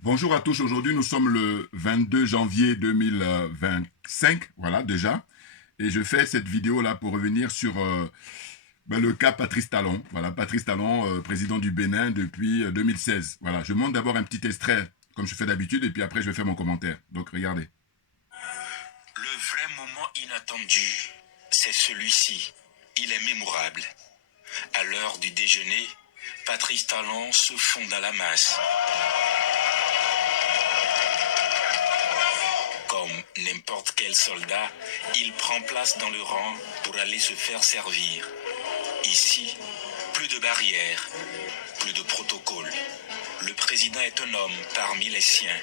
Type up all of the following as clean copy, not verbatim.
Bonjour à tous, aujourd'hui nous sommes le 22 janvier 2025, voilà déjà, et je fais cette vidéo là pour revenir sur le cas Patrice Talon. Voilà, Patrice Talon, président du Bénin depuis 2016. Voilà, je montre d'abord un petit extrait comme je fais d'habitude et puis après je vais faire mon commentaire. Donc regardez. Le vrai moment inattendu, c'est celui-ci. Il est mémorable. À l'heure du déjeuner, Patrice Talon se fond dans la masse. Comme n'importe quel soldat, il prend place dans le rang pour aller se faire servir. Ici, plus de barrières, plus de protocoles. Le président est un homme parmi les siens,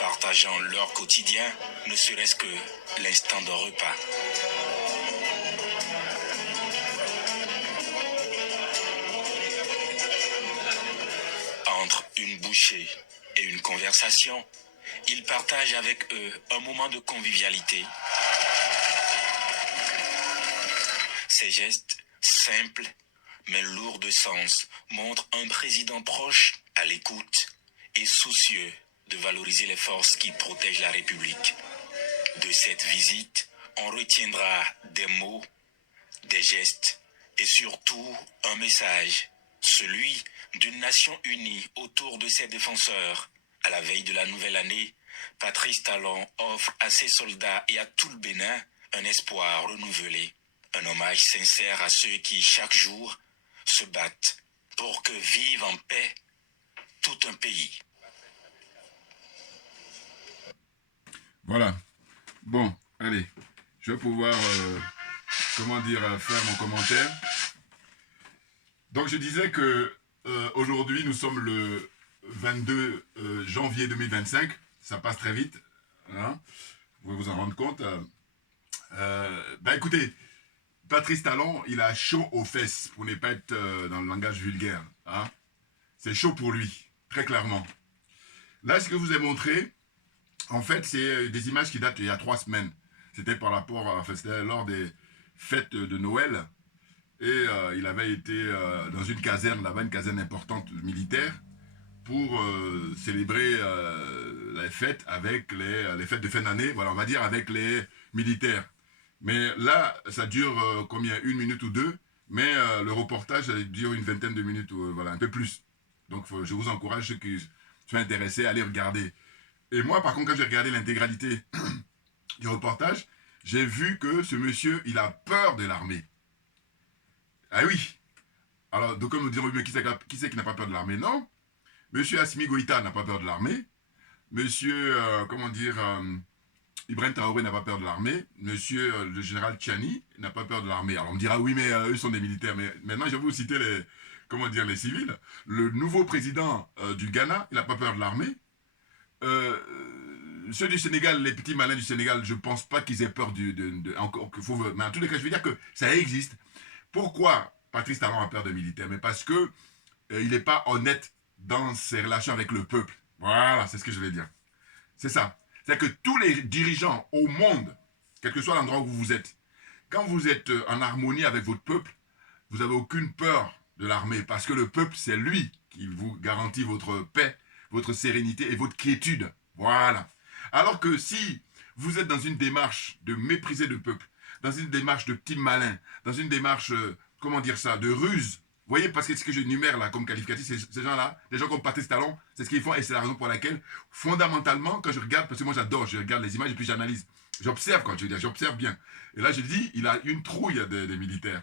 partageant leur quotidien, ne serait-ce que l'instant d'un repas. Entre une bouchée et une conversation, il partage avec eux un moment de convivialité. Ces gestes, simples mais lourds de sens, montrent un président proche, à l'écoute et soucieux de valoriser les forces qui protègent la République. De cette visite, on retiendra des mots, des gestes et surtout un message, celui d'une nation unie autour de ses défenseurs. À la veille de la nouvelle année, Patrice Talon offre à ses soldats et à tout le Bénin un espoir renouvelé, un hommage sincère à ceux qui, chaque jour, se battent pour que vive en paix tout un pays. Voilà. Bon, allez, je vais pouvoir, faire mon commentaire. Donc je disais que aujourd'hui nous sommes le 22 janvier 2025, ça passe très vite, hein, vous pouvez vous en rendre compte. Écoutez, Patrice Talon, il a chaud aux fesses, pour ne pas être dans le langage vulgaire. Hein. C'est chaud pour lui, très clairement. Là, ce que je vous ai montré, en fait, c'est des images qui datent d'il y a 3 semaines. C'était par rapport, c'était lors des fêtes de Noël. Et il avait été dans une caserne, là-bas, une caserne importante militaire, pour célébrer les fêtes avec les fêtes de fin d'année, voilà, on va dire avec les militaires. Mais là, ça dure combien, 1 minute ou deux, mais le reportage dure une vingtaine de minutes, voilà, un peu plus. Donc je vous encourage, ceux qui sont intéressés, à aller regarder. Et moi, par contre, quand j'ai regardé l'intégralité du reportage, j'ai vu que ce monsieur, il a peur de l'armée. Ah oui. Alors, donc comme nous dirons, mais qui c'est qui n'a pas peur de l'armée? Non. Monsieur Assimi Goïta n'a pas peur de l'armée. Monsieur, Ibrahim Traoré n'a pas peur de l'armée. Monsieur le général Tchani n'a pas peur de l'armée. Alors on me dira, oui, mais eux sont des militaires. Mais maintenant, je vais vous citer les civils. Le nouveau président du Ghana, il n'a pas peur de l'armée. Euh, Ceux du Sénégal, les petits malins du Sénégal, je ne pense pas qu'ils aient peur mais en tous les cas, je veux dire que ça existe. Pourquoi Patrice Talon a peur de militaires? Mais parce que il n'est pas honnête dans ses relations avec le peuple. Voilà, c'est ce que je vais dire. C'est ça. C'est-à-dire que tous les dirigeants au monde, quel que soit l'endroit où vous êtes, quand vous êtes en harmonie avec votre peuple, vous n'avez aucune peur de l'armée, parce que le peuple, c'est lui qui vous garantit votre paix, votre sérénité et votre quiétude. Voilà. Alors que si vous êtes dans une démarche de mépriser le peuple, dans une démarche de petit malin, dans une démarche, de ruse, vous voyez, parce que ce que je numère là comme qualificatif, ces gens-là, des gens comme Patrice Talon, c'est ce qu'ils font et c'est la raison pour laquelle, fondamentalement, quand je regarde, parce que moi j'adore, je regarde les images et puis j'analyse, j'observe quand je veux dire, j'observe bien. Et là je dis, il a une trouille des militaires.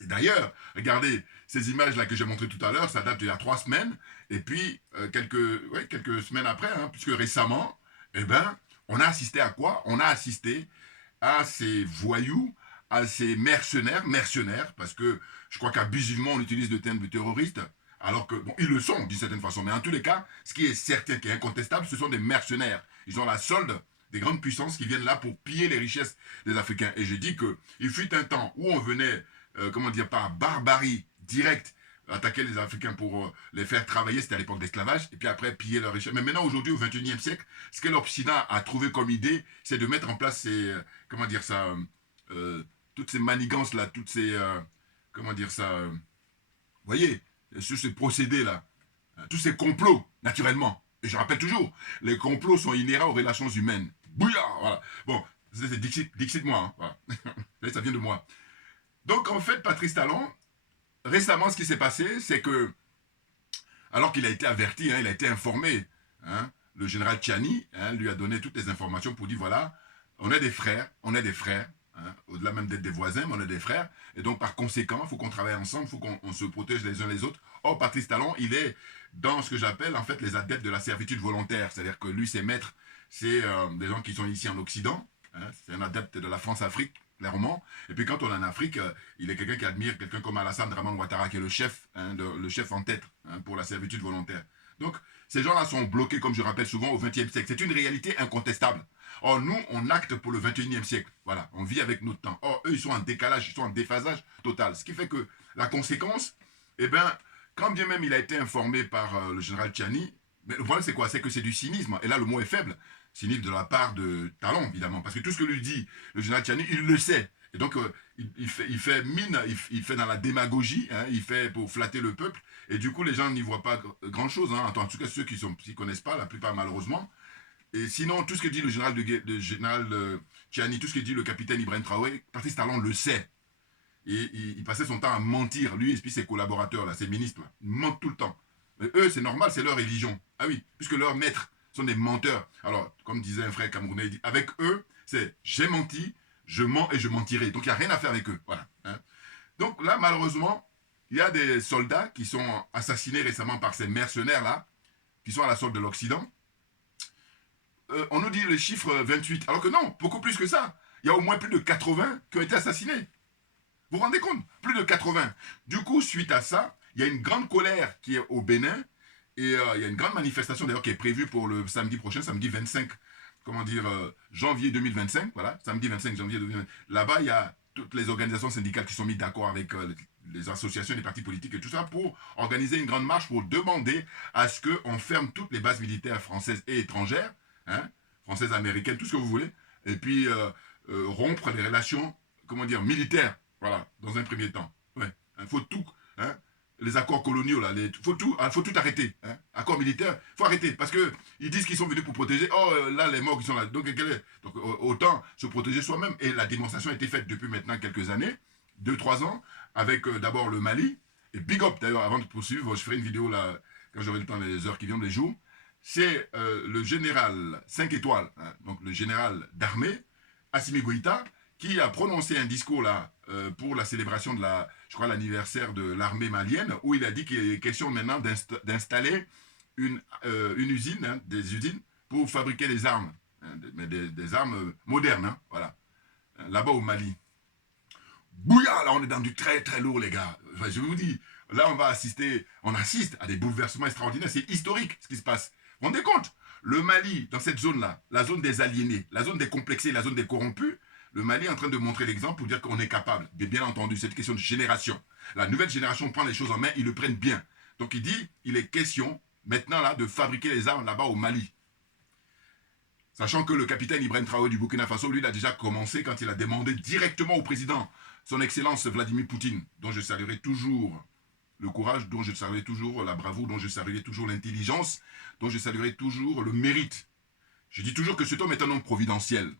Et d'ailleurs, regardez, ces images-là que j'ai montrées tout à l'heure, ça date d'il y a 3 semaines, et puis quelques semaines après, hein, puisque récemment, eh ben, on a assisté à quoi? On a assisté à ces voyous, à ces mercenaires, parce que je crois qu'abusivement on utilise le terme de terroriste, alors que, bon, ils le sont d'une certaine façon, mais en tous les cas, ce qui est certain, qui est incontestable, ce sont des mercenaires. Ils ont la solde des grandes puissances qui viennent là pour piller les richesses des Africains. Et je dis qu'il fut un temps où on venait, par barbarie directe, attaquer les Africains pour les faire travailler, c'était à l'époque d'esclavage, et puis après piller leur richesse. Mais maintenant, aujourd'hui, au XXIe siècle, ce que l'Occident a trouvé comme idée, c'est de mettre en place ces, toutes ces manigances-là, toutes ces, voyez, sur ces procédés-là, tous ces complots, naturellement. Et je rappelle toujours, les complots sont inhérents aux relations humaines. Bouillard, voilà. Bon, c'est Dixit moi, hein, voilà. Ça vient de moi. Donc en fait, Patrice Talon, récemment, ce qui s'est passé, c'est que, alors qu'il a été averti, hein, il a été informé, hein, le général Tchiani, hein, lui a donné toutes les informations pour dire, voilà, on est des frères, hein, au-delà même d'être des voisins, mais on est des frères, et donc par conséquent, il faut qu'on travaille ensemble, il faut qu'on se protège les uns les autres. Or, Patrice Talon, il est dans ce que j'appelle en fait les adeptes de la servitude volontaire, c'est-à-dire que lui, ses maîtres, c'est des gens qui sont ici en Occident, hein, c'est un adepte de la France-Afrique, clairement. Et puis quand on est en Afrique, il est quelqu'un qui admire quelqu'un comme Alassane Draman Ouattara, qui est le chef, hein, le chef en tête, hein, pour la servitude volontaire. Donc, ces gens-là sont bloqués, comme je rappelle souvent, au XXe siècle. C'est une réalité incontestable. Or, nous, on acte pour le XXIe siècle. Voilà, on vit avec notre temps. Or, eux, ils sont en décalage, ils sont en déphasage total. Ce qui fait que la conséquence, eh bien, quand bien même il a été informé par le général Tchiani, mais le problème, c'est quoi? C'est que c'est du cynisme. Et là, le mot est faible. Cynisme de la part de Talon, évidemment. Parce que tout ce que lui dit le général Tchiani, il le sait. Et donc, il fait mine, il fait dans la démagogie, hein, il fait pour flatter le peuple. Et du coup, les gens n'y voient pas grand-chose. Hein. En tout cas, ceux qui ne connaissent pas, la plupart malheureusement. Et sinon, tout ce que dit le général Tchiani, tout ce que dit le capitaine Ibrahim Traoré, Patrice Talon le sait. Et il passait son temps à mentir, lui et puis ses collaborateurs, là, ses ministres. Là. Ils mentent tout le temps. Mais eux, c'est normal, c'est leur religion. Ah oui, puisque leurs maîtres sont des menteurs. Alors, comme disait un frère camerounais, il dit, avec eux, c'est j'ai menti, je mens et je mentirai. Donc, il n'y a rien à faire avec eux. Voilà. Hein. Donc là, malheureusement, il y a des soldats qui sont assassinés récemment par ces mercenaires-là, qui sont à la solde de l'Occident. On nous dit le chiffre 28, alors que non, beaucoup plus que ça. Il y a au moins plus de 80 qui ont été assassinés. Vous vous rendez compte? Plus de 80. Du coup, suite à ça, il y a une grande colère qui est au Bénin, et il y a une grande manifestation d'ailleurs qui est prévue pour le samedi prochain, samedi 25, janvier 2025, voilà, samedi 25 janvier 2025. Là-bas, il y a toutes les organisations syndicales qui sont mises d'accord avec les associations, les partis politiques et tout ça pour organiser une grande marche pour demander à ce qu'on ferme toutes les bases militaires françaises et étrangères, hein, françaises, américaines, tout ce que vous voulez, et puis rompre les relations, militaires, voilà, dans un premier temps. Ouais, il faut tout, hein, les accords coloniaux, là, faut tout arrêter. Hein. Accords militaires, faut arrêter. Parce qu'ils disent qu'ils sont venus pour protéger. Oh, là, les morts qui sont là. Donc autant se protéger soi-même. Et la démonstration a été faite depuis maintenant quelques années, 2-3 ans, avec d'abord le Mali. Et big up, d'ailleurs, avant de poursuivre, je ferai une vidéo là, quand j'aurai le temps, les heures qui viennent, les jours. C'est le général 5 étoiles, hein, donc le général d'armée, Assimi Goïta, qui a prononcé un discours là pour la célébration de l'anniversaire de l'armée malienne, où il a dit qu'il est question maintenant d'installer une usine, hein, des usines pour fabriquer des armes, hein, mais des armes modernes, hein, voilà, là-bas au Mali. Bouillard, là on est dans du très très lourd les gars. Enfin, je vous dis, là on assiste à des bouleversements extraordinaires, c'est historique ce qui se passe. Vous vous rendez compte? Le Mali, dans cette zone-là, la zone des aliénés, la zone des complexés, la zone des corrompus, le Mali est en train de montrer l'exemple pour dire qu'on est capable. Mais bien entendu, c'est une question de génération. La nouvelle génération prend les choses en main, ils le prennent bien. Donc il dit, il est question maintenant là de fabriquer les armes là-bas au Mali. Sachant que le capitaine Ibrahim Traoré du Burkina Faso, lui, il a déjà commencé quand il a demandé directement au président, son excellence Vladimir Poutine, dont je saluerai toujours le courage, dont je saluerai toujours la bravoure, dont je saluerai toujours l'intelligence, dont je saluerai toujours le mérite. Je dis toujours que cet homme est un homme providentiel.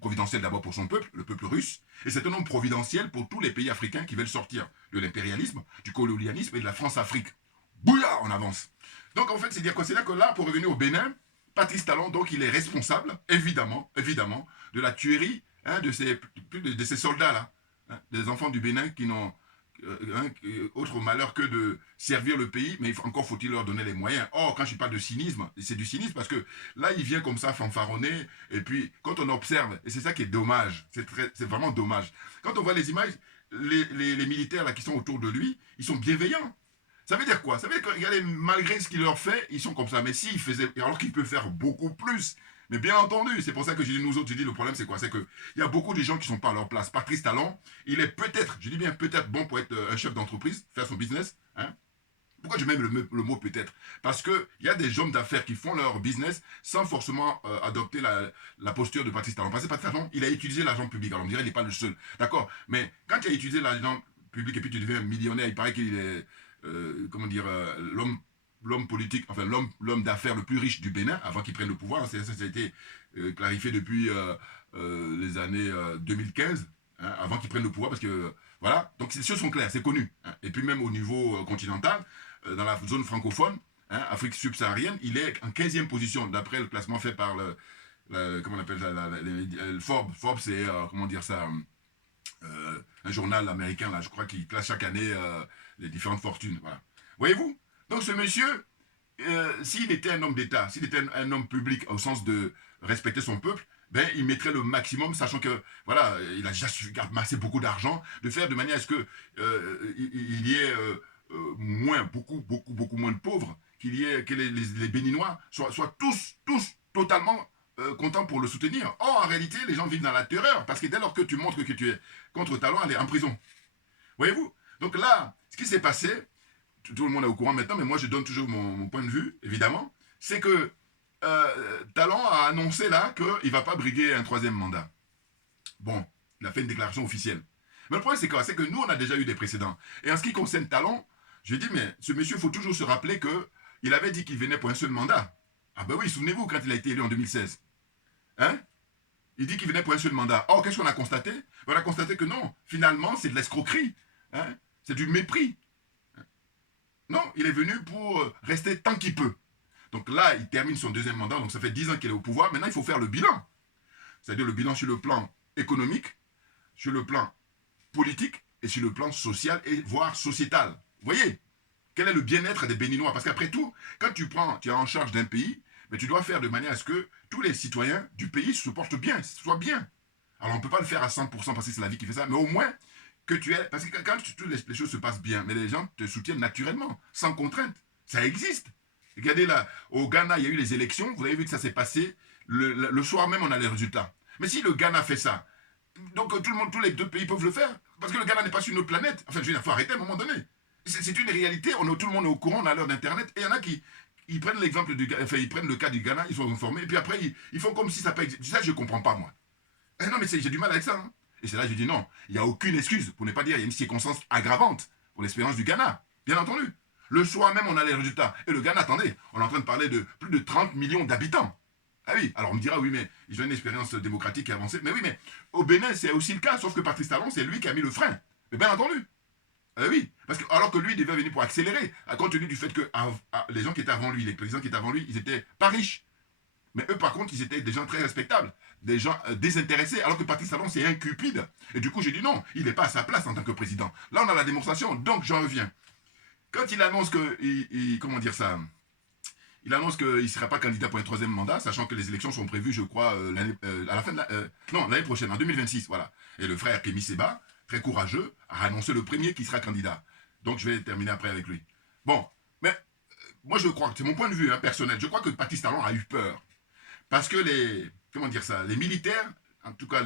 Providentiel d'abord pour son peuple, le peuple russe, et c'est un homme providentiel pour tous les pays africains qui veulent sortir de l'impérialisme, du colonialisme et de la France-Afrique. Bouillard, on avance. Donc en fait, c'est dire quoi? C'est là que là, pour revenir au Bénin, Patrice Talon, donc il est responsable, évidemment, de la tuerie, hein, de ces soldats-là, hein, des enfants du Bénin qui n'ont autre malheur que de servir le pays, mais encore faut-il leur donner les moyens. Or, quand je parle de cynisme, c'est du cynisme parce que là, il vient comme ça fanfaronner, et puis quand on observe, et c'est ça qui est dommage, c'est vraiment dommage, quand on voit les images, les militaires là, qui sont autour de lui, ils sont bienveillants. Ça veut dire quoi? Ça veut dire que malgré ce qu'il leur fait, ils sont comme ça. Mais s'il faisait, alors qu'il peut faire beaucoup plus. Mais bien entendu, c'est pour ça que je dis nous autres, je dis le problème c'est quoi? C'est qu'il y a beaucoup de gens qui ne sont pas à leur place. Patrice Talon, il est peut-être, je dis bien peut-être bon pour être un chef d'entreprise, faire son business. Hein? Pourquoi je mets le mot peut-être? Parce qu'il y a des hommes d'affaires qui font leur business sans forcément adopter la posture de Patrice Talon. Parce que Patrice Talon, il a utilisé l'argent public. Alors on dirait qu'il n'est pas le seul. D'accord? Mais quand il a utilisé l'argent public et puis tu deviens millionnaire, il paraît qu'il est... l'homme l'homme politique, enfin l'homme d'affaires le plus riche du Bénin, avant qu'il prenne le pouvoir. Ça a été clarifié depuis les années 2015, hein, avant qu'il prenne le pouvoir, parce que, voilà, donc les choses sont claires, c'est connu. Hein. Et puis même au niveau continental, dans la zone francophone, hein, Afrique subsaharienne, il est en 15e position, d'après le classement fait par comment on appelle ça, Forbes. Forbes, c'est, comment dire ça, un journal américain, là, je crois, qui classe chaque année les différentes fortunes. Voilà. Voyez-vous? Donc ce monsieur, s'il était un homme d'État, s'il était un homme public au sens de respecter son peuple, ben, il mettrait le maximum, sachant que voilà, il a déjà amassé beaucoup d'argent, de faire de manière à ce que il y ait beaucoup moins de pauvres, qu'il y ait que les Béninois soient tous totalement contents pour le soutenir. Or, en réalité, les gens vivent dans la terreur, parce que dès lors que tu montres que tu es contre Talon, elle est en prison. Voyez-vous? Donc là, ce qui s'est passé, tout le monde est au courant maintenant, mais moi je donne toujours mon point de vue, évidemment, c'est que Talon a annoncé là qu'il ne va pas briguer un 3e mandat. Bon, il a fait une déclaration officielle. Mais le problème c'est quoi? C'est que nous, on a déjà eu des précédents. Et en ce qui concerne Talon, je dis, mais ce monsieur, il faut toujours se rappeler qu'il avait dit qu'il venait pour un seul mandat. Ah ben oui, souvenez-vous quand il a été élu en 2016. Hein? Il dit qu'il venait pour un seul mandat. Or, qu'est-ce qu'on a constaté? On a constaté que non, finalement, c'est de l'escroquerie. Hein? C'est du mépris. Non, il est venu pour rester tant qu'il peut. Donc là, il termine son 2e mandat, donc ça fait 10 ans qu'il est au pouvoir. Maintenant, il faut faire le bilan. C'est-à-dire le bilan sur le plan économique, sur le plan politique et sur le plan social et voire sociétal. Vous voyez? Quel est le bien-être des Béninois? Parce qu'après tout, quand tu es en charge d'un pays, mais tu dois faire de manière à ce que tous les citoyens du pays se portent bien, soient bien. Alors on ne peut pas le faire à 100% parce que c'est la vie qui fait ça, mais au moins que tu es... Parce que quand toutes les choses se passent bien, mais les gens te soutiennent naturellement, sans contrainte. Ça existe. Regardez là, au Ghana, il y a eu les élections, vous avez vu que ça s'est passé, le soir même on a les résultats. Mais si le Ghana fait ça, donc tout le monde, tous les 2 pays peuvent le faire, parce que le Ghana n'est pas sur notre planète. Enfin, je veux dire, il faut arrêter à un moment donné. C'est une réalité, tout le monde est au courant, on a l'heure d'Internet, et il y en a qui ils prennent l'exemple du enfin, ils prennent le cas du Ghana, ils sont informés, et puis après, ils font comme si ça n'a pas existé. Ça, je ne comprends pas, moi. Eh non, mais j'ai du mal avec ça. Hein. Et c'est là que je dis non, il n'y a aucune excuse, pour ne pas dire, il y a une circonstance aggravante pour l'expérience du Ghana, bien entendu. Le soir même, on a les résultats. Et le Ghana, attendez, on est en train de parler de plus de 30 millions d'habitants. Ah oui, alors on me dira, oui, mais ils ont une expérience démocratique et avancée. Mais oui, mais au Bénin, c'est aussi le cas, sauf que Patrice Talon, c'est lui qui a mis le frein. Mais bien entendu. Oui, parce que, alors que lui, il devait venir pour accélérer, à compte tenu du fait que les gens qui étaient avant lui, les présidents qui étaient avant lui, ils n'étaient pas riches. Mais eux, par contre, ils étaient des gens très respectables, des gens désintéressés, alors que Patrice Talon, c'est un cupide. Et du coup, j'ai dit non, il n'est pas à sa place en tant que président. Là, on a la démonstration, donc j'en reviens. Quand il annonce que, comment dire ça, il annonce qu'il ne sera pas candidat pour un 3e mandat, sachant que les élections sont prévues, je crois, à la fin de l'année prochaine, en 2026, voilà. Et le frère Kémy Séba, très courageux, a annoncé le premier qui sera candidat. Donc je vais terminer après avec lui. Bon, mais moi je crois, c'est mon point de vue hein, personnel, je crois que Patrice Talon a eu peur. Parce que comment dire ça, les militaires, en tout cas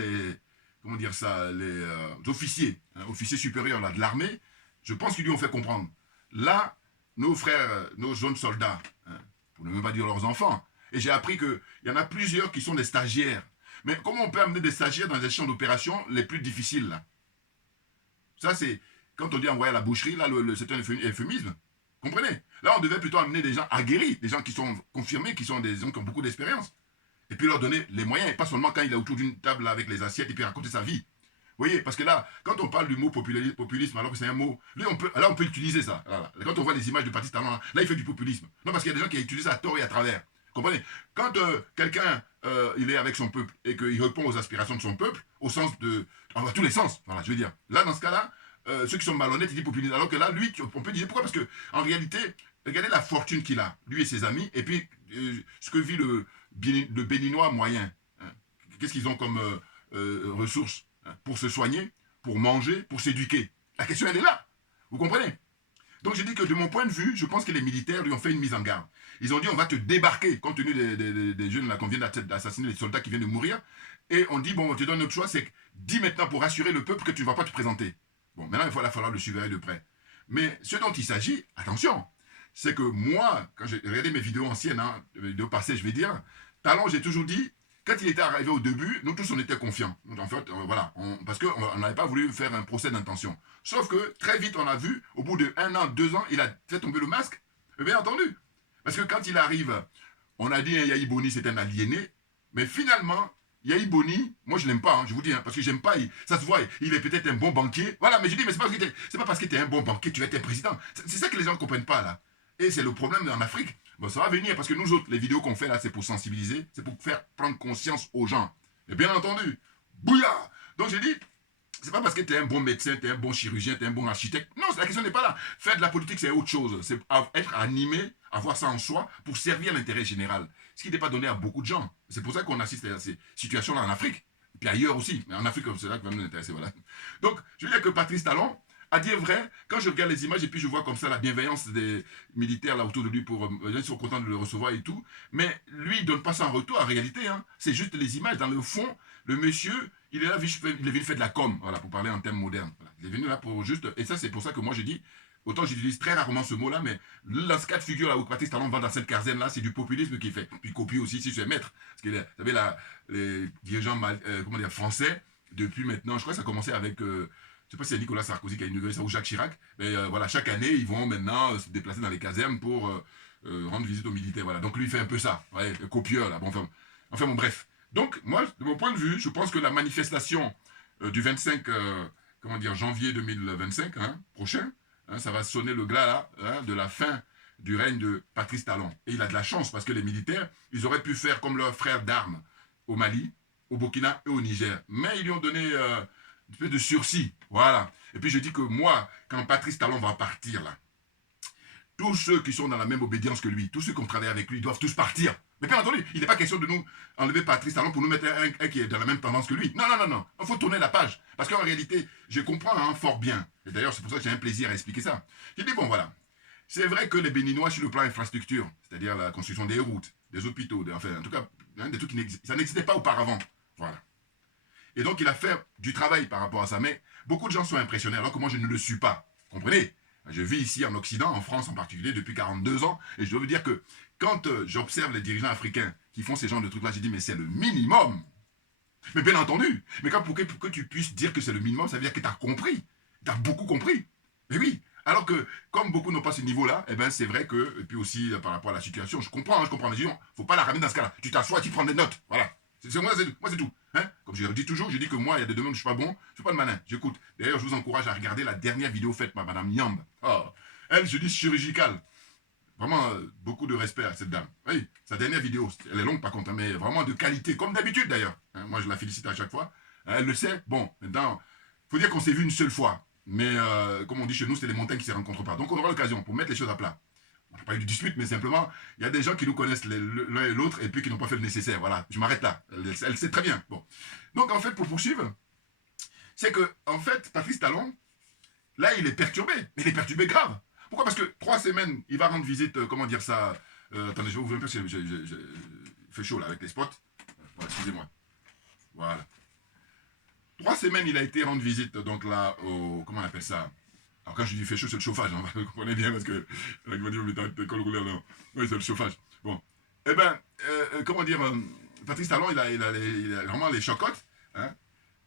comment dire ça, les officiers, hein, officiers supérieurs là, de l'armée, je pense qu'ils lui ont fait comprendre. Là, nos frères, nos jeunes soldats, hein, pour ne même pas dire leurs enfants, et j'ai appris qu'il y en a plusieurs qui sont des stagiaires. Mais comment on peut amener des stagiaires dans les champs d'opération les plus difficiles là? Ça c'est, quand on dit envoyer à la boucherie, là c'est un euphémisme. Comprenez? Là on devait plutôt amener des gens aguerris, des gens qui sont confirmés, qui sont des gens qui ont beaucoup d'expérience. Et puis leur donner les moyens, et pas seulement quand il est autour d'une table avec les assiettes et puis raconter sa vie. Vous voyez, parce que là, quand on parle du mot populisme, alors que c'est un mot, là on peut utiliser ça. Là. Quand on voit les images de Patrice Talon, là il fait du populisme. Non, parce qu'il y a des gens qui utilisent ça à tort et à travers. Comprenez? Quand quelqu'un il est avec son peuple et qu'il répond aux aspirations de son peuple, au sens de, dans tous les sens, voilà, je veux dire. Là, dans ce cas-là, ceux qui sont malhonnêtes, ils disent populisme. Alors que là, lui, on peut dire pourquoi? Parce que en réalité, regardez la fortune qu'il a, lui et ses amis, et puis ce que vit le Béninois moyen. Hein. Qu'est-ce qu'ils ont comme ressources hein, pour se soigner, pour manger, pour s'éduquer? La question, elle est là. Vous comprenez? Donc je dis que de mon point de vue, je pense que les militaires lui ont fait une mise en garde. Ils ont dit on va te débarquer, compte tenu des jeunes là qu'on vient d'assassiner, les soldats qui viennent de mourir. Et on dit bon, on te donne notre choix, c'est dis maintenant pour rassurer le peuple que tu ne vas pas te présenter. Bon, maintenant il va falloir le surveiller de près. Mais ce dont il s'agit, attention, c'est que moi, quand j'ai regardé mes vidéos anciennes, hein, mes vidéos passées, je vais dire, Talon, j'ai toujours dit, quand il était arrivé au début, nous tous on était confiants. Donc, en fait, voilà, parce qu'on n'avait pas voulu faire un procès d'intention. Sauf que très vite on a vu, au bout de 1 an, 2 ans, il a fait tomber le masque. Et bien entendu, Parce que quand il arrive, on a dit Yahi Boni c'est un aliéné, mais finalement, Yahi Boni, moi je l'aime pas, hein, je vous dis, hein, parce que j'aime pas, ça se voit, il est peut-être un bon banquier. Voilà, mais je dis, mais c'est pas parce que tu es un bon banquier, tu vas être un président. C'est ça que les gens ne comprennent pas là. Et c'est le problème en Afrique. Bon, ça va venir, parce que nous autres, les vidéos qu'on fait là, c'est pour sensibiliser, c'est pour faire prendre conscience aux gens. Et bien entendu, bouillard. Donc j'ai dit, c'est pas parce que tu es un bon médecin, tu es un bon chirurgien, tu es un bon architecte. Non, la question n'est pas là. Faire de la politique, c'est autre chose. C'est être animé, avoir ça en soi pour servir l'intérêt général. Ce qui n'est pas donné à beaucoup de gens. C'est pour ça qu'on assiste à ces situations-là en Afrique. Et puis ailleurs aussi. Mais en Afrique, c'est là que va nous intéresser. Voilà. Donc, je veux dire que Patrice Talon a dit vrai, quand je regarde les images et puis je vois comme ça la bienveillance des militaires là autour de lui pour ils sont contents de le recevoir et tout, mais lui il donne pas ça en retour en réalité, hein. C'est juste les images. Dans le fond, le monsieur, il est là, il est venu faire de la com, voilà, pour parler en termes modernes. Voilà. Il est venu là pour juste, et ça c'est pour ça que moi je dis, autant j'utilise très rarement ce mot-là, mais dans ce cas de figure là où Patrice Talon va dans cette caserne là, c'est du populisme qu'il fait. Puis copie aussi si je vais mettre, parce que vous savez les dirigeants comment dire, français, depuis maintenant, je crois que ça a commencé avec je ne sais pas si c'est Nicolas Sarkozy qui a inauguré ça ou Jacques Chirac, mais voilà, chaque année, ils vont maintenant se déplacer dans les casernes pour rendre visite aux militaires. Voilà. Donc lui, il fait un peu ça, ouais, le copieur, là. Bon, bon, bref. Donc, moi, de mon point de vue, je pense que la manifestation du 25 comment dire, janvier 2025, hein, prochain, hein, ça va sonner le glas là, hein, de la fin du règne de Patrice Talon. Et il a de la chance parce que les militaires, ils auraient pu faire comme leurs frères d'armes au Mali, au Burkina et au Niger. Mais ils lui ont donné un peu de sursis. Voilà. Et puis je dis que moi, quand Patrice Talon va partir là, tous ceux qui sont dans la même obédience que lui, tous ceux qui ont travaillé avec lui, doivent tous partir. Mais bien entendu, il n'est pas question de nous enlever Patrice Talon pour nous mettre un qui est dans la même tendance que lui. Non, non, non, non. Il faut tourner la page. Parce qu'en réalité, je comprends hein, fort bien. Et d'ailleurs, c'est pour ça que j'ai un plaisir à expliquer ça. J'ai dit, bon, voilà. C'est vrai que les Béninois, sur le plan infrastructure, c'est-à-dire la construction des routes, des hôpitaux, enfin, en tout cas, hein, des trucs qui ça n'existait pas auparavant. Voilà. Et donc, il a fait du travail par rapport à ça. Mais beaucoup de gens sont impressionnés, alors que moi, je ne le suis pas. Comprenez? Je vis ici en Occident, en France en particulier, depuis 42 ans. Et je dois vous dire que quand j'observe les dirigeants africains qui font ces genres de trucs-là, j'ai dit, mais c'est le minimum. Mais bien entendu. Mais pour que tu puisses dire que c'est le minimum, ça veut dire que tu as compris. Tu as beaucoup compris. Mais oui. Alors que, comme beaucoup n'ont pas ce niveau-là, eh ben c'est vrai que, et puis aussi par rapport à la situation, je comprends, mais je dis, non, faut pas la ramener dans ce cas-là. Tu t'assois, tu prends des notes. Voilà. Moi, c'est tout. Hein? Comme je le dis toujours, je dis que moi, il y a des domaines où je suis pas bon, je ne suis pas le malin, j'écoute. D'ailleurs, je vous encourage à regarder la dernière vidéo faite par Madame Nyamb. Oh, elle, je dis chirurgicale. Vraiment, beaucoup de respect à cette dame. Oui, sa dernière vidéo, elle est longue par contre, mais vraiment de qualité, comme d'habitude d'ailleurs. Hein, moi, je la félicite à chaque fois. Elle le sait. Bon, maintenant, il faut dire qu'on s'est vu une seule fois. Mais comme on dit chez nous, c'est les montagnes qui ne se rencontrent pas. Donc, on aura l'occasion pour mettre les choses à plat. On n'a pas eu de dispute, mais simplement, il y a des gens qui nous connaissent l'un et l'autre et puis qui n'ont pas fait le nécessaire. Voilà, je m'arrête là. Elle sait très bien. Bon. Donc, en fait, pour poursuivre, c'est que, en fait, Patrice Talon, là, il est perturbé. Mais il est perturbé grave. Pourquoi? Parce que 3 semaines, il va rendre visite, comment dire ça attendez, je vais ouvrir un peu, il fait chaud là avec les spots. Voilà, excusez-moi. Voilà. 3 semaines, il a été rendre visite, donc là, au, comment on appelle ça? Alors quand je dis fait chaud, c'est le chauffage, hein, vous comprenez bien, parce que, là, il va dire, mais t'as col roulé, non. Oui, c'est le chauffage. Bon. Eh ben, comment dire, Patrice Talon, il a vraiment les chocottes, hein,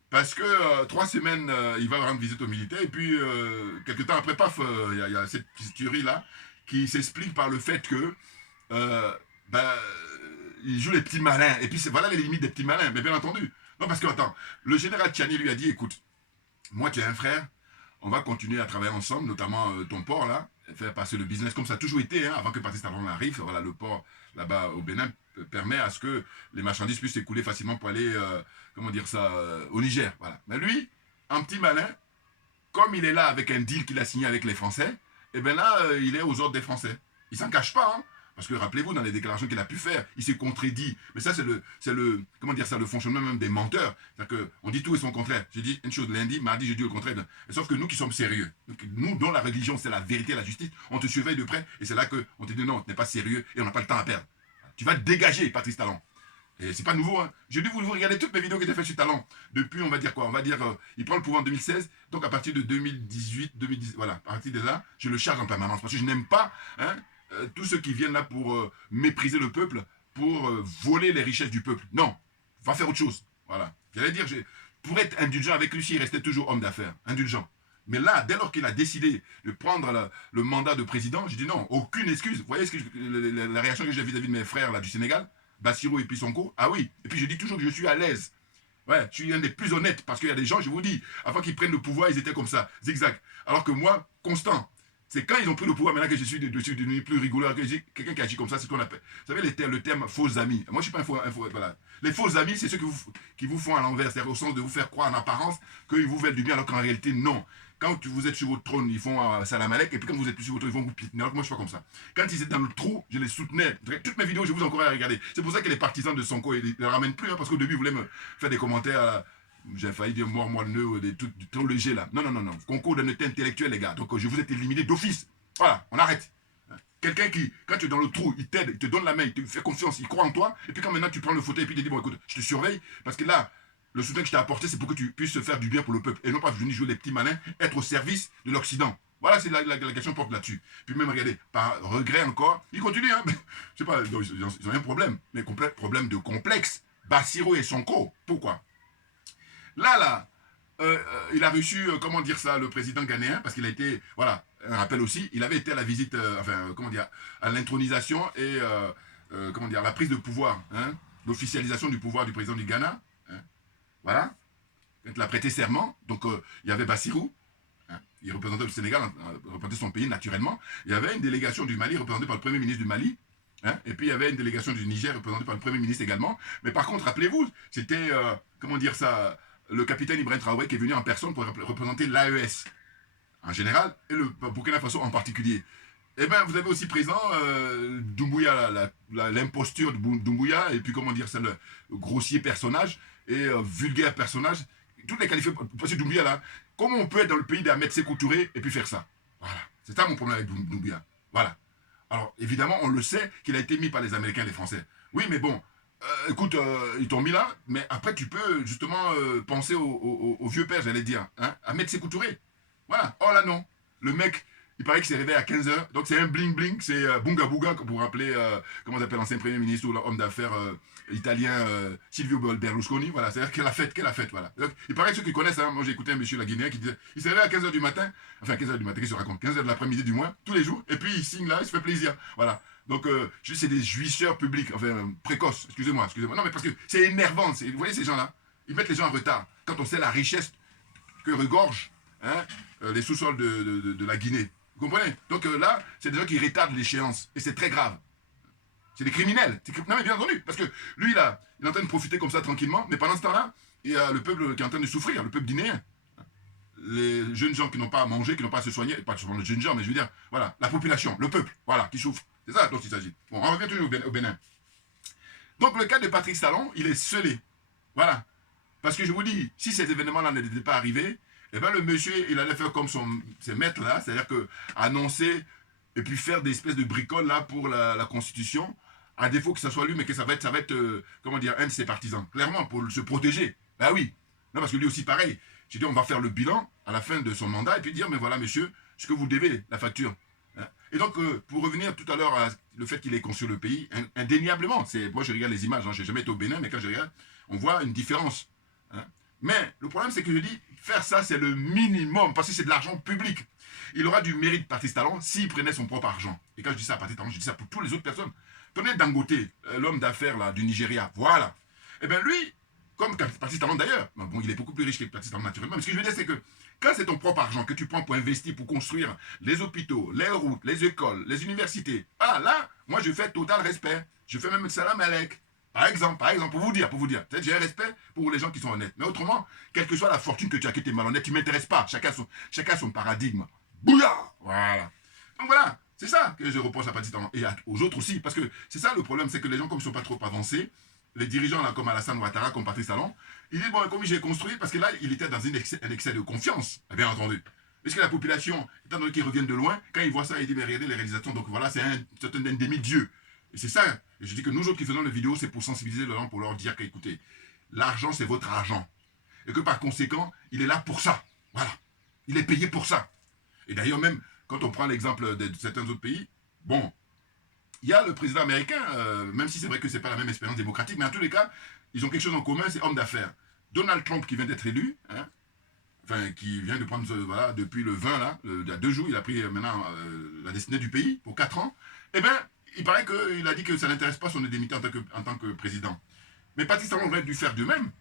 parce que 3 semaines, il va rendre visite aux militaires, et puis, quelques temps après, paf, il y a cette petite tuerie-là, qui s'explique par le fait que, ben, il joue les petits malins, et puis voilà les limites des petits malins, mais bien entendu. Non, parce que, attends, le général Tchiani lui a dit, écoute, moi, tu es un frère, on va continuer à travailler ensemble, notamment ton port, là, faire passer le business comme ça a toujours été, hein, avant que Patrice Talon arrive. Voilà, le port, là-bas, au Bénin, permet à ce que les marchandises puissent s'écouler facilement pour aller, comment dire ça, au Niger. Voilà. Mais lui, un petit malin, comme il est là avec un deal qu'il a signé avec les Français, et bien là, il est aux ordres des Français. Il s'en cache pas, hein. Parce que rappelez-vous, dans les déclarations qu'il a pu faire, il s'est contredit. Mais ça, c'est le, comment dire ça, le fonctionnement même des menteurs. C'est-à-dire qu'on dit tout et son contraire. J'ai dit une chose lundi, mardi, j'ai dit le contraire. Et sauf que nous qui sommes sérieux, nous dont la religion c'est la vérité et la justice, on te surveille de près et c'est là qu'on te dit non, tu n'es pas sérieux et on n'a pas le temps à perdre. Tu vas te dégager, Patrice Talon. Et c'est pas nouveau, hein. J'ai dû vous regarder toutes mes vidéos qui étaient faites sur Talon. Depuis, on va dire quoi? On va dire, il prend le pouvoir en 2016. Donc à partir de 2018, 2010, voilà, à partir de là, je le charge en permanence. Parce que je n'aime pas, hein, tous ceux qui viennent là pour mépriser le peuple, pour voler les richesses du peuple. Non, va faire autre chose. Voilà. J'allais dire, pour être indulgent avec lui, il restait toujours homme d'affaires. Indulgent. Mais là, dès lors qu'il a décidé de prendre le mandat de président, j'ai dit non, aucune excuse. Vous voyez la réaction que j'ai vis-à-vis de mes frères là, du Sénégal, Bassirou et puis Sonko? Ah oui. Et puis je dis toujours que je suis à l'aise. Ouais, je suis un des plus honnêtes parce qu'il y a des gens, je vous dis, avant qu'ils prennent le pouvoir, ils étaient comme ça, zigzag. Alors que moi, constant. C'est quand ils ont pris le pouvoir, maintenant que je suis devenu plus rigoureux, que j'ai quelqu'un qui agit comme ça, c'est ce qu'on appelle. Vous savez, le terme faux amis. Moi, je ne suis pas un faux. Voilà. Les faux amis, c'est ceux qui vous font à l'envers, c'est-à-dire au sens de vous faire croire en apparence qu'ils vous veulent du bien, alors qu'en réalité, non. Quand vous êtes sur votre trône, ils font salam alek, et puis quand vous êtes plus sur votre trône, ils vont vous piquer. Alors que moi, je ne suis pas comme ça. Quand ils étaient dans le trou, je les soutenais. Toutes mes vidéos, je vous encourage à regarder. C'est pour ça que les partisans de Sonko, ils ne les ramènent plus, hein, parce qu'au début, ils voulaient me faire des commentaires. J'ai failli dire moi le nœud, des trucs trop légers là. Non. Concours d'honnêteté intellectuelle, les gars. Donc je vous ai éliminé d'office. Voilà, on arrête. Quelqu'un qui, quand tu es dans le trou, il t'aide, il te donne la main, il te fait confiance, il croit en toi. Et puis quand maintenant tu prends le fauteuil et puis il te dit, bon écoute, je te surveille. Parce que là, le soutien que je t'ai apporté, c'est pour que tu puisses faire du bien pour le peuple. Et non pas venir jouer les petits malins, être au service de l'Occident. Voilà, c'est la question porte là-dessus. Puis même, regardez, par regret encore, il continue, hein. Je sais pas, ils ont un problème. Mais problème de complexe. Bassirou et Sonko. Pourquoi? Là, il a reçu, comment dire ça, le président ghanéen, parce qu'il a été, voilà, un rappel aussi, il avait été à la visite, à l'intronisation et, la prise de pouvoir, hein, l'officialisation du pouvoir du président du Ghana, hein, voilà, quand il a prêté serment, donc il y avait Bassirou, hein, il représentait le Sénégal, représentait son pays naturellement, il y avait une délégation du Mali représentée par le premier ministre du Mali, hein, et puis il y avait une délégation du Niger représentée par le premier ministre également, mais par contre, rappelez-vous, c'était, le capitaine Ibrahim Traoré qui est venu en personne pour représenter l'AES en général et le Burkina Faso en particulier. Eh bien, vous avez aussi présent Doumbouya, l'imposture de Doumbouya, et puis le grossier personnage et vulgaire personnage. Toutes les qualifiés, parce que Doumbouya là, comment on peut être dans le pays d'Ahmed Sékou Touré et puis faire ça? Voilà. C'est ça mon problème avec Doumbouya. Voilà. Alors, évidemment, on le sait qu'il a été mis par les Américains et les Français. Oui, mais bon, écoute, ils t'ont mis là, mais après tu peux justement penser au vieux père, j'allais dire, hein, Ahmed Sékou Touré. Voilà. Oh là non. Le mec, il paraît qu'il s'est réveillé à 15h, donc c'est un bling bling, c'est bunga bunga, pour rappeler, comment on appelle l'ancien premier ministre ou l'homme d'affaires italien Silvio Berlusconi. Voilà, c'est-à-dire qu'elle a fête, voilà. Donc, il paraît que ceux qui connaissent, hein, moi j'ai écouté un monsieur la Guinée qui disait, il s'est réveillé à 15h du matin, enfin 15h du matin, qu'est-ce qu'il se raconte, 15h de l'après-midi du moins, tous les jours, et puis il signe là, il se fait plaisir. Voilà. Donc, c'est des jouisseurs publics, enfin, précoces, excusez-moi. Non, mais parce que c'est énervant, vous voyez ces gens-là, ils mettent les gens en retard. Quand on sait la richesse que regorgent, hein, les sous-sols de la Guinée. Vous comprenez? Donc là, c'est des gens qui retardent l'échéance. Et c'est très grave. C'est des criminels. Non, mais bien entendu. Parce que lui, il est en train de profiter comme ça tranquillement. Mais pendant ce temps-là, il y a le peuple qui est en train de souffrir, le peuple guinéen. Les jeunes gens qui n'ont pas à manger, qui n'ont pas à se soigner. Pas seulement les jeunes gens, mais je veux dire, voilà, la population, le peuple, voilà, qui souffre. C'est ça dont il s'agit. Bon, on revient toujours au Bénin. Donc le cas de Patrice Talon, il est scellé. Voilà. Parce que je vous dis, si ces événements-là n'étaient pas arrivés, eh bien le monsieur, il allait faire comme ses maîtres là, c'est-à-dire que annoncer et puis faire des espèces de bricoles là pour la Constitution, à défaut que ça soit lui, mais que ça va être un de ses partisans. Clairement, pour se protéger. Ben oui. Non, parce que lui aussi, pareil. J'ai dit, on va faire le bilan à la fin de son mandat et puis dire, mais voilà, monsieur, ce que vous devez, la facture. Hein. Et donc, pour revenir tout à l'heure à le fait qu'il ait construit le pays, indéniablement, moi je regarde les images, hein, je n'ai jamais été au Bénin, mais quand je regarde, on voit une différence. Hein. Mais le problème, c'est que je dis, faire ça, c'est le minimum, parce que c'est de l'argent public. Il aura du mérite, Patrice Talon, s'il prenait son propre argent. Et quand je dis ça à Patrice Talon, je dis ça pour toutes les autres personnes. Prenez Dangote, l'homme d'affaires là, du Nigeria, voilà. Eh bien lui, comme Patrice Talon d'ailleurs, bon, il est beaucoup plus riche que Patrice Talon naturellement, mais ce que je veux dire, c'est que quand c'est ton propre argent que tu prends pour investir, pour construire les hôpitaux, les routes, les écoles, les universités, ah là, moi je fais total respect. Je fais même salam alek. Par exemple, pour vous dire, peut-être j'ai un respect pour les gens qui sont honnêtes. Mais autrement, quelle que soit la fortune que tu as, que tu es malhonnête, tu ne m'intéresses pas. Chacun son paradigme. Bouya. Voilà. Donc voilà, c'est ça que je reproche à Patrice Talon. Et aux autres aussi. Parce que c'est ça le problème, c'est que les gens, comme ils ne sont pas trop avancés, les dirigeants là, comme Alassane Ouattara, comme Patrice Talon, ils disent, bon, comme j'ai construit, parce que là, il était dans un excès de confiance, bien entendu. Parce que la population, étant donné qu'ils reviennent de loin, quand ils voient ça, ils disent, mais regardez les réalisations, donc voilà, c'est un demi-dieu. Et c'est ça, et je dis que nous autres qui faisons les vidéos, c'est pour sensibiliser les gens, pour leur dire qu'écoutez, l'argent c'est votre argent. Et que par conséquent, il est là pour ça. Voilà. Il est payé pour ça. Et d'ailleurs même, quand on prend l'exemple de certains autres pays, bon, il y a le président américain, même si c'est vrai que ce n'est pas la même expérience démocratique, mais en tous les cas, ils ont quelque chose en commun, c'est homme d'affaires. Donald Trump qui vient d'être élu, hein, enfin, qui vient de prendre, voilà, depuis le 20, là, il y a 2 jours, il a pris maintenant la destinée du pays pour 4 ans, eh bien, il paraît qu'il a dit que ça n'intéresse pas son indemnité en tant que président. Mais Patrice Talon aurait dû faire de même.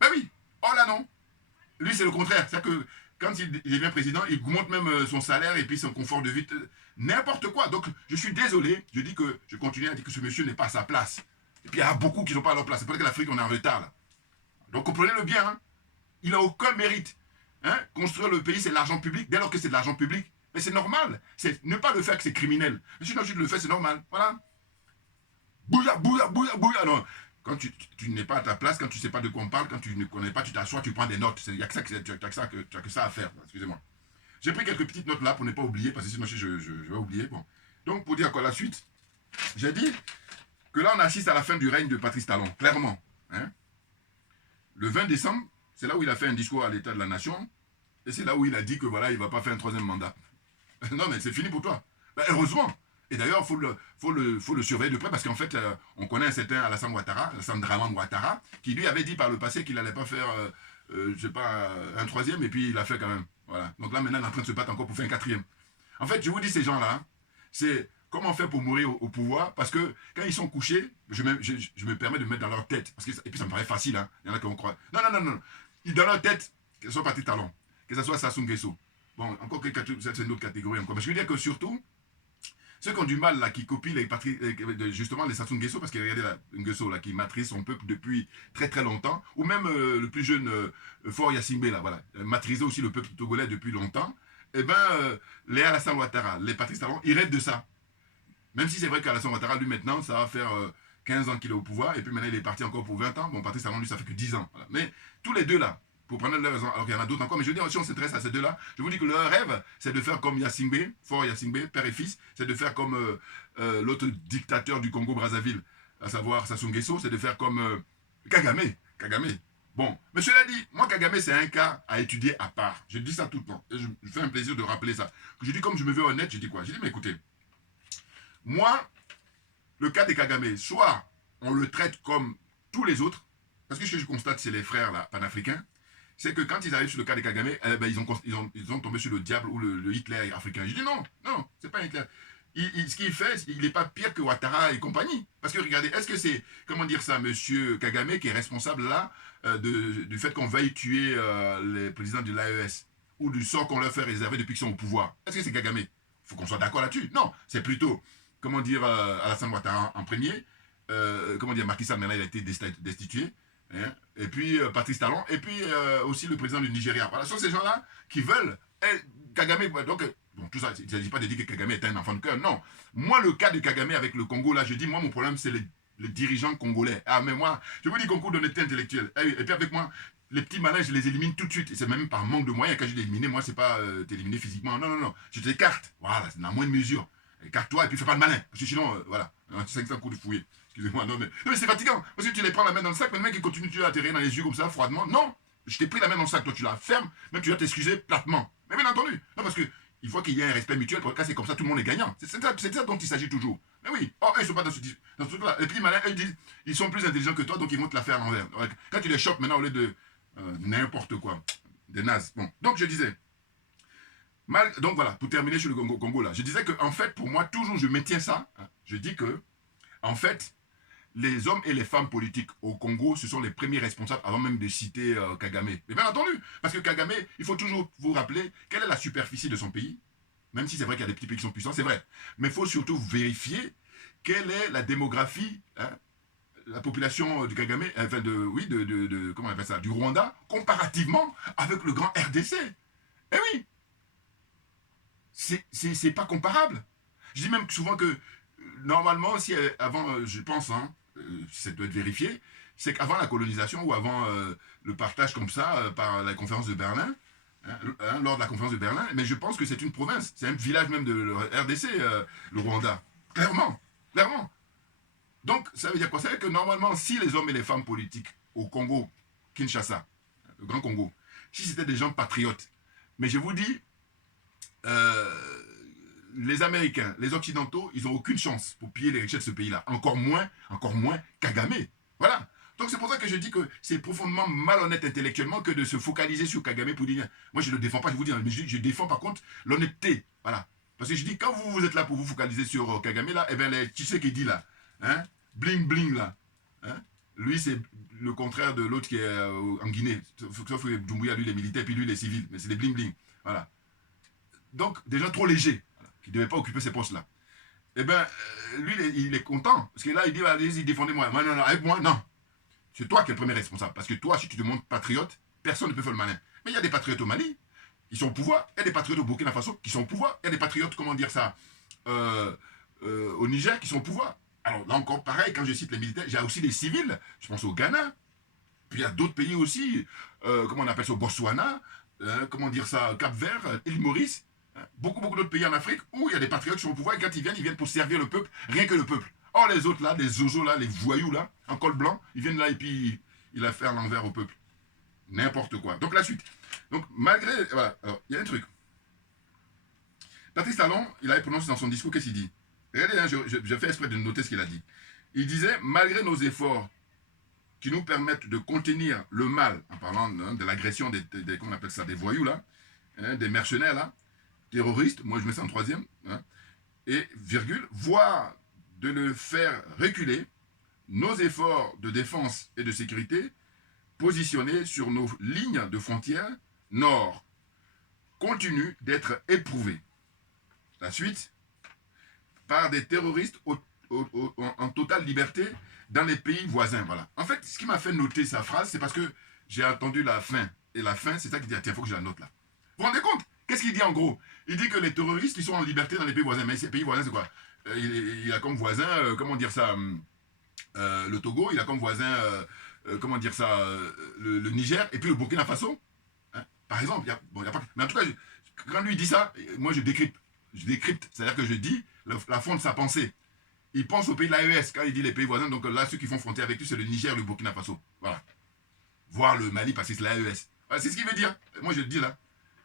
Ben oui, oh là non. Lui, c'est le contraire. C'est-à-dire que quand il devient président, il augmente même son salaire et puis son confort de vie. N'importe quoi. Donc, je suis désolé. Je continue à dire que ce monsieur n'est pas à sa place. Et puis, il y a beaucoup qui ne sont pas à leur place. C'est pour ça que l'Afrique, on est en retard, là. Donc, comprenez-le bien. Hein. Il n'a aucun mérite. Hein. Construire le pays, c'est de l'argent public. Dès lors que c'est de l'argent public, mais c'est normal. Ne pas le faire, que c'est criminel. Mais sinon, si tu le fais, c'est normal. Voilà. Bouya, bouya, bouya, bouya. Non. Quand tu n'es pas à ta place, quand tu ne sais pas de quoi on parle, quand tu ne connais pas, tu t'assois, tu prends des notes. Il n'y a que ça à faire. Excusez-moi. J'ai pris quelques petites notes là pour ne pas oublier, parce que sinon je vais oublier. Bon. Donc, pour dire quoi la suite, j'ai dit que là, on assiste à la fin du règne de Patrice Talon, clairement. Hein. Le 20 décembre, c'est là où il a fait un discours à l'état de la nation, et c'est là où il a dit que voilà, il ne va pas faire un 3e mandat. Non, mais c'est fini pour toi. Ben, heureusement. Et d'ailleurs, il faut le surveiller de près parce qu'en fait, on connaît un certain Alassane Dramane Ouattara, qui lui avait dit par le passé qu'il n'allait pas faire, je sais pas, un 3e, et puis il l'a fait quand même. Voilà. Donc là, maintenant, il est en train de se battre encore pour faire un 4e. En fait, je vous dis, ces gens-là, c'est comment faire pour mourir au pouvoir, parce que quand ils sont couchés, je me permets de mettre dans leur tête, parce que, et puis ça me paraît facile, hein. Il y en a qui vont croire. Non, non, non, non. Dans leur tête, que ce soit Patrice Talon, que ce soit Sassou Nguesso. Bon, encore que c'est une autre catégorie encore. Mais je veux dire que surtout, ceux qui ont du mal, là, qui copient justement les Sassou Nguesso, parce qu'il y a regardez Nguesso, là, qui maîtrise son peuple depuis très très longtemps, ou même le plus jeune Faure Gnassingbé, là, voilà, maîtrisait aussi le peuple togolais depuis longtemps, eh bien, les Alassane Ouattara, les Patrice Talon, ils rêvent de ça. Même si c'est vrai qu'Alassane Ouattara, lui, maintenant, ça va faire 15 ans qu'il est au pouvoir, et puis maintenant, il est parti encore pour 20 ans. Bon, Patrice Talon, lui, ça fait que 10 ans. Voilà. Mais tous les deux, là, pour prendre leur raison, alors qu'il y en a d'autres encore, mais je veux dire, si on s'intéresse à ces deux-là, je vous dis que leur rêve, c'est de faire comme Gnassingbé, Faure Gnassingbé, père et fils, c'est de faire comme l'autre dictateur du Congo-Brazzaville, à savoir Sassou Nguesso, c'est de faire comme Kagame. Bon, mais cela dit, moi, Kagame, c'est un cas à étudier à part. Je dis ça tout le temps, et je fais un plaisir de rappeler ça. Je dis, comme je me veux honnête, je dis quoi? Je dis, mais écoutez, moi, le cas de Kagame, soit on le traite comme tous les autres, parce que ce que je constate, c'est les frères là, panafricains, c'est que quand ils arrivent sur le cas de Kagame, ben, ils ont tombé sur le diable ou le Hitler africain. Je dis non, non, c'est pas Hitler. Ce qu'il fait, il n'est pas pire que Ouattara et compagnie. Parce que regardez, est-ce que c'est, comment dire ça, monsieur Kagame qui est responsable là du fait qu'on veuille tuer les présidents de l'AES ou du sort qu'on leur fait réserver depuis qu'ils sont au pouvoir? Est-ce que c'est Kagame? Il faut qu'on soit d'accord là-dessus. Non, c'est plutôt, comment dire, Alassane Ouattara en premier. Comment dire, Macky Sall, maintenant il a été destitué. Hein, et puis Patrice Talon, et puis aussi le président du Nigeria. Voilà, ce sont ces gens-là qui veulent. Kagame, donc, bon, tout ça, il ne s'agit pas de dire que Kagame est un enfant de cœur, non. Moi, le cas de Kagame avec le Congo, là, je dis, moi, mon problème, c'est les dirigeants congolais. Ah, mais moi, je vous dis concours d'honnêteté intellectuelle. Et puis avec moi, les petits malins, je les élimine tout de suite. Et c'est même par manque de moyens. Quand je les élimine, moi, c'est pas t'éliminer physiquement. Non, non, non. Je t'écarte. Voilà, c'est dans moins de mesure. Écarte-toi et puis fais pas de malin. Parce que sinon, voilà, 500 coups de fouet. Excusez-moi, non mais c'est fatigant. Parce que tu les prends la main dans le sac, mais le mec il continue à atterrir dans les yeux comme ça, froidement. Non, je t'ai pris la main dans le sac, toi tu la fermes, même tu dois t'excuser platement. Mais bien entendu, non parce que il faut qu'il y ait un respect mutuel, pour le cas c'est comme ça, tout le monde est gagnant. C'est ça dont il s'agit toujours. Mais oui, oh, eux ils sont pas dans ce truc-là. Et puis malins, eux ils disent, ils sont plus intelligents que toi, donc ils vont te la faire à l'envers. Quand tu les chopes maintenant au lieu de n'importe quoi, des nazes. Bon, donc je disais. Donc voilà, pour terminer sur le Congo là, je disais que en fait, pour moi, toujours je maintiens ça. Hein, je dis que, en fait, les hommes et les femmes politiques au Congo, ce sont les premiers responsables avant même de citer Kagame. Mais bien entendu, parce que Kagame, il faut toujours vous rappeler quelle est la superficie de son pays. Même si c'est vrai qu'il y a des petits pays qui sont puissants, c'est vrai. Mais il faut surtout vérifier quelle est la démographie, hein, la population du Kagame, enfin comment on appelle ça, du Rwanda, comparativement avec le grand RDC. Eh oui, c'est pas comparable. Je dis même souvent que normalement, si avant, je pense, hein, ça doit être vérifié, c'est qu'avant la colonisation ou avant le partage comme ça par la conférence de Berlin, hein, lors de la conférence de Berlin, mais je pense que c'est une province, c'est un village même de RDC, le Rwanda. Clairement, clairement. Donc, ça veut dire quoi? Ça veut dire que normalement, si les hommes et les femmes politiques au Congo, Kinshasa, le Grand Congo, si c'était des gens patriotes, mais je vous dis, les Américains, les Occidentaux, ils n'ont aucune chance pour piller les richesses de ce pays-là. Encore moins Kagame. Voilà. Donc c'est pour ça que je dis que c'est profondément malhonnête intellectuellement que de se focaliser sur Kagame pour dire, moi je ne le défends pas, je vous dis, mais je défends par contre l'honnêteté. Voilà. Parce que je dis, quand vous êtes là pour vous focaliser sur Kagame, là, eh bien, tu sais qu'il dit là, hein, bling bling là, hein, lui c'est le contraire de l'autre qui est en Guinée. Sauf que Doumbouya, lui, il est militaire, puis lui, il est civil. Mais c'est des bling bling. Voilà. Donc, des gens trop légers, voilà, qui ne devaient pas occuper ces postes-là. Eh bien, lui, il est content. Parce que là, il dit, allez-y, défendez-moi. Moi, non, non, avec moi, non. C'est toi qui es le premier responsable. Parce que toi, si tu te montres patriote, personne ne peut faire le malin. Mais il y a des patriotes au Mali, ils sont au pouvoir. Il y a des patriotes au Burkina Faso qui sont au pouvoir. Il y a des patriotes, comment dire ça, au Niger qui sont au pouvoir. Alors là encore, pareil, quand je cite les militaires, j'ai aussi des civils. Je pense au Ghana. Puis il y a d'autres pays aussi, comment on appelle ça, au Botswana, comment dire ça, Cap-Vert, île Maurice. Beaucoup d'autres pays en Afrique où il y a des patriotes qui sont au pouvoir et quand ils viennent pour servir le peuple, rien que le peuple. Or les autres là, les zozos là, les voyous là, en col blanc, ils viennent là et puis il a fait à l'envers au peuple. N'importe quoi. Donc la suite. Donc malgré, voilà, alors il y a un truc. Patrice Talon, il avait prononcé dans son discours, qu'est-ce qu'il dit? Regardez, hein, je fais exprès de noter ce qu'il a dit. Il disait, malgré nos efforts qui nous permettent de contenir le mal, en parlant hein, de l'agression comment on appelle ça, des voyous là, hein, des mercenaires là, terroristes, moi je mets ça en troisième, hein, et virgule, voire de le faire reculer, nos efforts de défense et de sécurité positionnés sur nos lignes de frontières nord continuent d'être éprouvés. La suite, par des terroristes en totale liberté dans les pays voisins. Voilà. En fait, ce qui m'a fait noter sa phrase, c'est parce que j'ai entendu la fin. Et la fin, c'est ça qui dit, tiens, il faut que je la note là. Vous vous rendez compte? Qu'est-ce qu'il dit en gros? Il dit que les terroristes, ils sont en liberté dans les pays voisins. Mais ces pays voisins, c'est quoi? Il a comme voisin, comment dire ça, le Togo, il a comme voisin, comment dire ça, le Niger, et puis le Burkina Faso. Hein, par exemple, il y a pas... Mais en tout cas, quand lui dit ça, moi je décrypte. Je décrypte, c'est-à-dire que je dis la fond de sa pensée. Il pense aux pays de l'AES, quand il dit les pays voisins, donc là, ceux qui font frontière avec lui, c'est le Niger, le Burkina Faso. Voilà. Voire le Mali, parce que c'est l'AES. Voilà, c'est ce qu'il veut dire. Moi, je le dis là.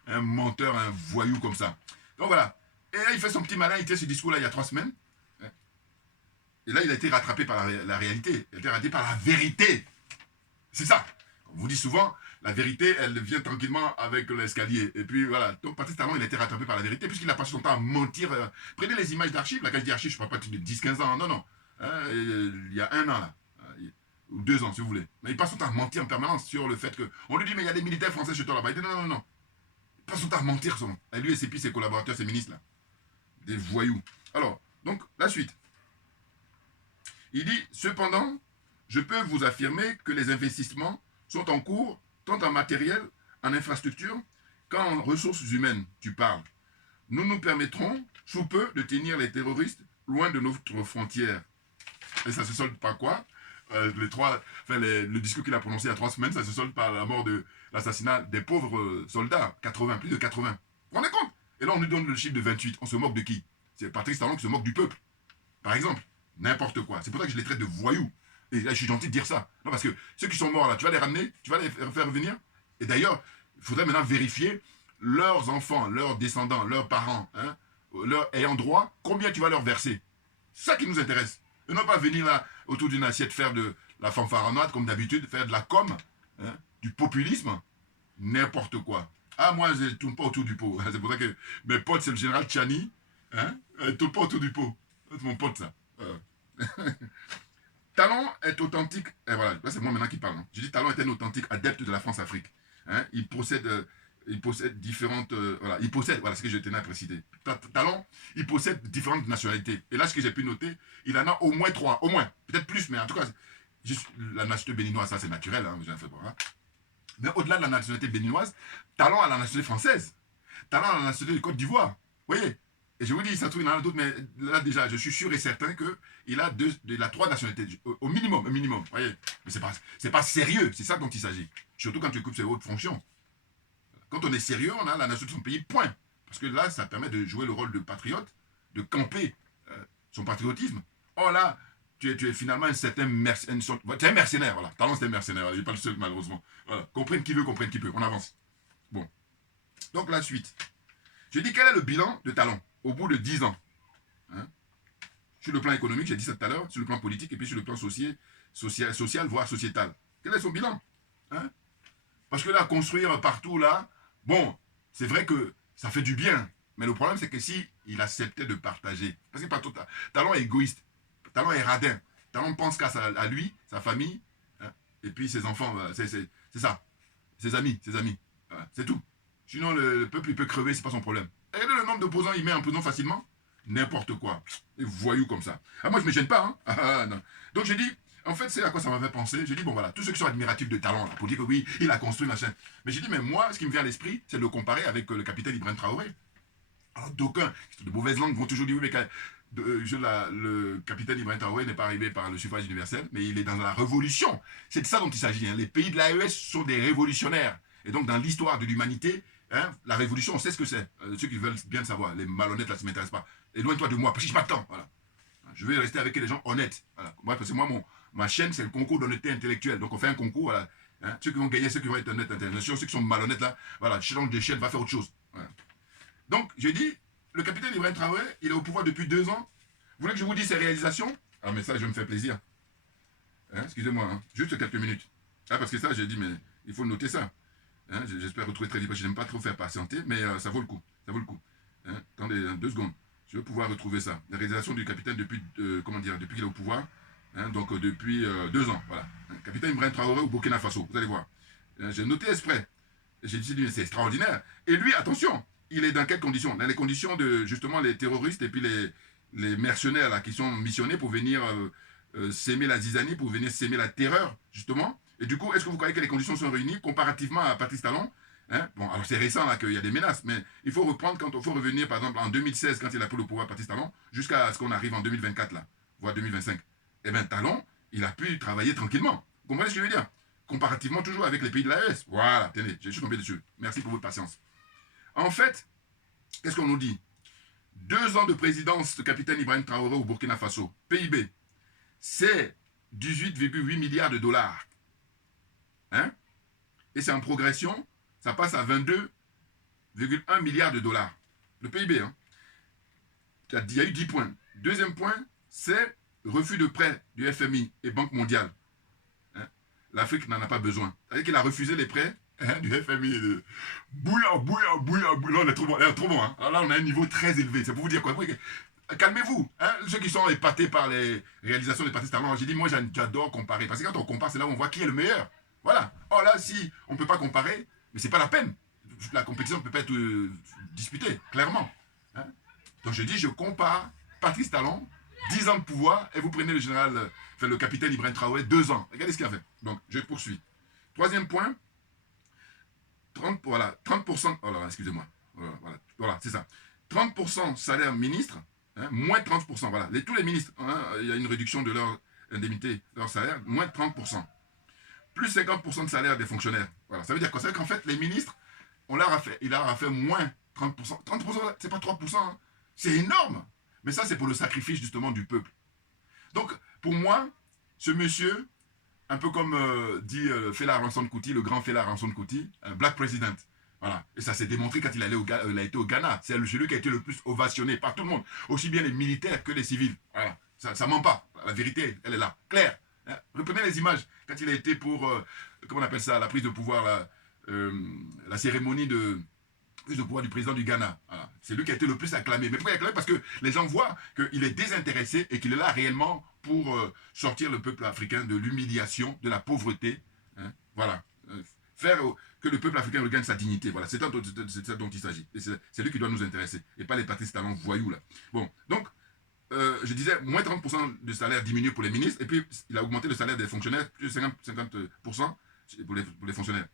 Un menteur, un voyou comme ça. Donc voilà. Et là, il fait son petit malin, il tient ce discours-là il y a 3 semaines. Et là, il a été rattrapé par la réalité. Il a été rattrapé par la vérité. C'est ça. On vous dit souvent, la vérité, elle vient tranquillement avec l'escalier. Et puis voilà. Donc Patrice Talon, il a été rattrapé par la vérité, puisqu'il a passé son temps à mentir. Prenez les images d'archives. Là, quand je dis archives, je ne parle pas de 10-15 ans. Non, non. Il y a 1 an, là. Ou 2 ans, si vous voulez. Mais il passe son temps à mentir en permanence sur le fait que. On lui dit, mais il y a des militaires français chez toi là-bas. Il dit, non, non, non. Il passe son temps à mentir, son nom. Et lui et ses collaborateurs, ses ministres, là. Des voyous. Alors, donc, la suite. Il dit, cependant, je peux vous affirmer que les investissements sont en cours, tant en matériel, en infrastructure, qu'en ressources humaines, tu parles. Nous nous permettrons, sous peu, de tenir les terroristes loin de notre frontière. Et ça se solde par quoi? Le discours qu'il a prononcé il y a 3 semaines, ça se solde par la mort de l'assassinat des pauvres soldats, 80, plus de 80. Vous vous rendez compte? Et là, on nous donne le chiffre de 28. On se moque de qui? C'est Patrice Talon qui se moque du peuple. Par exemple, n'importe quoi. C'est pour ça que je les traite de voyous. Et là, je suis gentil de dire ça. Non, parce que ceux qui sont morts là, tu vas les ramener, tu vas les faire revenir. Et d'ailleurs, il faudrait maintenant vérifier leurs enfants, leurs descendants, leurs parents, hein, leurs ayants droit, combien tu vas leur verser. C'est ça qui nous intéresse. Et non pas venir là, autour d'une assiette, faire de la fanfaronnade, comme d'habitude, faire de la com, hein, du populisme, n'importe quoi. Ah, moi, je ne tourne pas autour du pot. C'est pour ça que mes potes, c'est le général Tchani. Hein, ne tourne pas autour du pot. C'est mon pote, ça. Talon est authentique. Et voilà, là, c'est moi maintenant qui parle. Hein. Je dis Talon est un authentique adepte de la France-Afrique. Hein, il possède différentes. Voilà, il possède, voilà ce que je tenais à préciser. Talon, il possède différentes nationalités. Et là, ce que j'ai pu noter, il en a au moins 3. Au moins. Peut-être plus, mais en tout cas, juste la nationalité béninoise, ça c'est naturel. Hein, fait pas, hein. Mais au-delà de la nationalité béninoise, Talon a la nationalité française. Talon a la nationalité de Côte d'Ivoire. Vous voyez? Et je vous dis, ça trouve, il y en a d'autres, mais là déjà, je suis sûr et certain qu'il a 3 nationalités, au minimum, vous voyez. Mais c'est pas sérieux, c'est ça dont il s'agit. Surtout quand tu occupes ces hautes fonctions. Quand on est sérieux, on a la nationalité de son pays, point. Parce que là, ça permet de jouer le rôle de patriote, de camper son patriotisme. Oh là, tu es finalement un certain mercenaire. Tu es un mercenaire, voilà. Talon, c'est un mercenaire, voilà. Il n'est pas le seul, malheureusement. Voilà. Comprenne qui veut, comprenne qui peut. On avance. Bon. Donc, la suite. Je dis, quel est le bilan de Talon au bout de 10 ans, hein? Sur le plan économique, j'ai dit ça tout à l'heure, sur le plan politique et puis sur le plan social, social, voire sociétal. Quel est son bilan, hein? Parce que là, construire partout, là, bon, c'est vrai que ça fait du bien. Mais le problème, c'est que si il acceptait de partager, parce que partout, Talon est égoïste, Talon est radin, Talon pense qu'à à lui, sa famille, hein, et puis ses enfants, c'est ça, ses amis, voilà, c'est tout. Sinon, le peuple, il peut crever, c'est pas son problème. Et regardez le nombre d'opposants, il met en prison facilement, n'importe quoi. Des voyous comme ça. Ah, moi, je me gêne pas, hein. Ah, non. Donc, j'ai dit, en fait, c'est à quoi ça m'avait pensé. J'ai dit, bon, voilà, tous ceux qui sont admiratifs de Talon, là, pour dire que oui, il a construit, machin. Mais j'ai dit, mais moi, ce qui me vient à l'esprit, c'est de le comparer avec le capitaine Ibrahim Traoré. Alors, d'aucuns, de mauvaises langues, vont toujours dire, oui, mais le capitaine Ibrahim Traoré n'est pas arrivé par le suffrage universel, mais il est dans la révolution. C'est de ça dont il s'agit, hein. Les pays de l'AES sont des révolutionnaires. Et donc, dans l'histoire de l'humanité, hein, la révolution, on sait ce que c'est. Ceux qui veulent bien le savoir, les malhonnêtes, là, ça ne m'intéresse pas. Éloigne-toi de moi, parce que je m'attends. Voilà. Je vais rester avec les gens honnêtes. Voilà. Moi, parce que moi, ma chaîne, c'est le concours d'honnêteté intellectuelle. Donc, on fait un concours. Voilà. Hein, ceux qui vont gagner, ceux qui vont être honnêtes, intellectuels, ceux qui sont malhonnêtes, là, voilà, change de chaîne, va faire autre chose. Voilà. Donc, j'ai dit, le capitaine Ibrahim Traoré, il est au pouvoir depuis 2 ans. Vous voulez que je vous dise ses réalisations? Ah, mais ça, je me fais plaisir. Hein, excusez-moi, hein, juste quelques minutes. Ah, parce que ça, j'ai dit, mais il faut noter ça. Hein, j'espère retrouver très vite, parce que je n'aime pas trop faire patienter, mais ça vaut le coup. Ça vaut le coup. Hein, attendez, 2 secondes. Je vais pouvoir retrouver ça. La réalisation du capitaine depuis, depuis qu'il est au pouvoir. Hein, donc depuis 2 ans, voilà. Hein, capitaine Ibrahim Traoré au Burkina Faso, vous allez voir. Hein, j'ai noté exprès. J'ai dit, c'est extraordinaire. Et lui, attention, il est dans quelles conditions? Dans les conditions de, justement, les terroristes et puis les mercenaires là, qui sont missionnés pour venir s'aimer la zizanie, pour venir s'aimer la terreur, justement. Et du coup, est-ce que vous croyez que les conditions sont réunies comparativement à Patrice Talon? Hein? Bon, alors c'est récent là qu'il y a des menaces, mais il faut reprendre quand il faut revenir, par exemple, en 2016, quand il a pris le pouvoir, Patrice Talon, jusqu'à ce qu'on arrive en 2024, là, voire 2025. Eh bien, Talon, il a pu travailler tranquillement. Vous comprenez ce que je veux dire? Comparativement toujours avec les pays de l'AES. Voilà, tenez, je suis tombé dessus. Merci pour votre patience. En fait, qu'est-ce qu'on nous dit? 2 ans de présidence de capitaine Ibrahim Traoré au Burkina Faso. PIB, c'est 18,8 milliards de dollars. Hein? Et c'est en progression, ça passe à 22,1 milliards de dollars. Le PIB, hein? Il y a eu 10 points. Deuxième point, c'est refus de prêt du FMI et Banque mondiale. Hein? L'Afrique n'en a pas besoin. C'est-à-dire qu'il a refusé les prêts, hein, du FMI. Bouillant. Là, on est trop bon. Hein? Alors là, on a un niveau très élevé. C'est pour vous dire quoi? Calmez-vous. Hein? Ceux qui sont épatés par les réalisations des Patrice Talon, j'ai dit, moi, j'adore comparer. Parce que quand on compare, c'est là où on voit qui est le meilleur. Voilà. Oh là, si on ne peut pas comparer, mais c'est pas la peine. La compétition ne peut pas être disputée, clairement. Hein? Donc je dis, je compare Patrice Talon, 10 ans de pouvoir, et vous prenez le général, le capitaine Ibrahim Traoré, 2 ans. Regardez ce qu'il a fait. Donc, je poursuis. Troisième point, 30%, oh là, excusez-moi. Voilà, c'est ça. 30% salaire ministre, hein, moins 30%, voilà. Tous les ministres, hein, il y a une réduction de leur indemnité, leur salaire, moins 30%. Plus 50% de salaire des fonctionnaires. Voilà, ça veut dire quoi? Ça veut dire qu'en fait, les ministres, il leur a fait moins 30%. 30%, c'est pas 3%, hein. C'est énorme. Mais ça, c'est pour le sacrifice, justement, du peuple. Donc, pour moi, ce monsieur, un peu comme dit Fela Ransom Kuti, le grand Fela Ransom Kuti, Black President. Voilà. Et ça s'est démontré quand il a été au Ghana. C'est celui qui a été le plus ovationné par tout le monde. Aussi bien les militaires que les civils. Voilà. Ça ment pas. La vérité, elle est là. Claire. Hein? Reprenez les images. Quand il a été pour, comment on appelle ça, la prise de pouvoir, la cérémonie de prise de pouvoir du président du Ghana. Voilà. C'est lui qui a été le plus acclamé. Mais pourquoi il est acclamé? Parce que les gens voient qu'il est désintéressé et qu'il est là réellement pour sortir le peuple africain de l'humiliation, de la pauvreté. Hein? Voilà. Faire que le peuple africain regagne sa dignité. Voilà. C'est ça dont il s'agit. Et c'est lui qui doit nous intéresser. Et pas les Patrice Talon voyous là. Bon, donc, je disais, moins 30% du salaire diminué pour les ministres, et puis il a augmenté le salaire des fonctionnaires, plus 50% pour les fonctionnaires.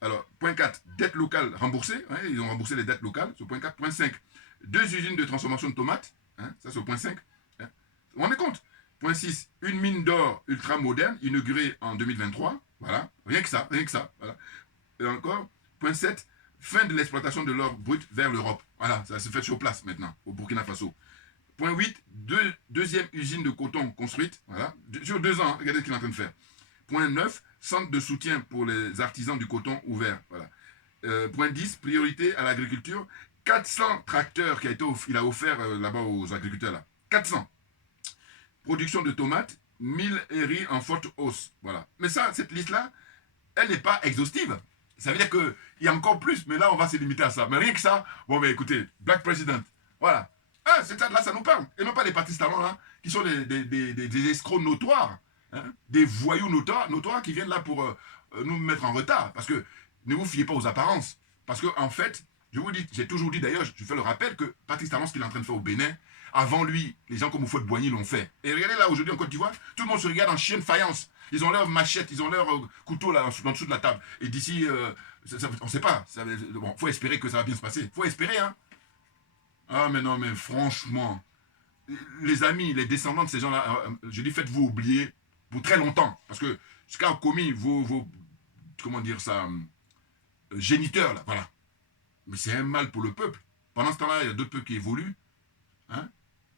Alors, point 4, dette locale remboursée, hein, ils ont remboursé les dettes locales, c'est au point 4. Point 5, 2 usines de transformation de tomates, hein, ça c'est au point 5. Hein. Vous vous rendez compte? Point 6, une mine d'or ultra moderne, inaugurée en 2023, voilà, rien que ça, voilà. Et encore, point 7, fin de l'exploitation de l'or brut vers l'Europe, voilà, ça se fait sur place maintenant, au Burkina Faso. Point 8, deuxième usine de coton construite, voilà, sur 2 ans, regardez ce qu'il est en train de faire. Point 9, centre de soutien pour les artisans du coton ouvert, voilà. Point 10, priorité à l'agriculture, 400 tracteurs qu'il a offert là-bas aux agriculteurs, là. 400. Production de tomates, 1000 héris en forte hausse. Voilà. Mais ça, cette liste-là, elle n'est pas exhaustive. Ça veut dire qu'il y a encore plus, mais là, on va se limiter à ça. Mais rien que ça, bon, mais écoutez, Black President, voilà. Ah, c'est ça, là, ça nous parle. Et non pas les partis talents, là, qui sont des escrocs notoires, hein, des voyous notoires qui viennent là pour nous mettre en retard. Parce que ne vous fiez pas aux apparences. Parce que, en fait, je vous dis, j'ai toujours dit d'ailleurs, je fais le rappel que Patrice Talon, ce qu'il est en train de faire au Bénin, avant lui, les gens comme Houphouët-Boigny l'ont fait. Et regardez là, aujourd'hui en Côte d'Ivoire, tout le monde se regarde en chien de faïence. Ils ont leur machette, ils ont leur couteau là, en dessous de la table. Et d'ici, on ne sait pas. Bon, faut espérer que ça va bien se passer. Faut espérer, hein. Ah, mais non, mais franchement, les amis, les descendants de ces gens-là, je dis, faites-vous oublier pour très longtemps. Parce que ce qu'a commis vos comment dire ça, géniteurs, là, voilà. Mais c'est un mal pour le peuple. Pendant ce temps-là, il y a d'autres peuples qui évoluent. Hein?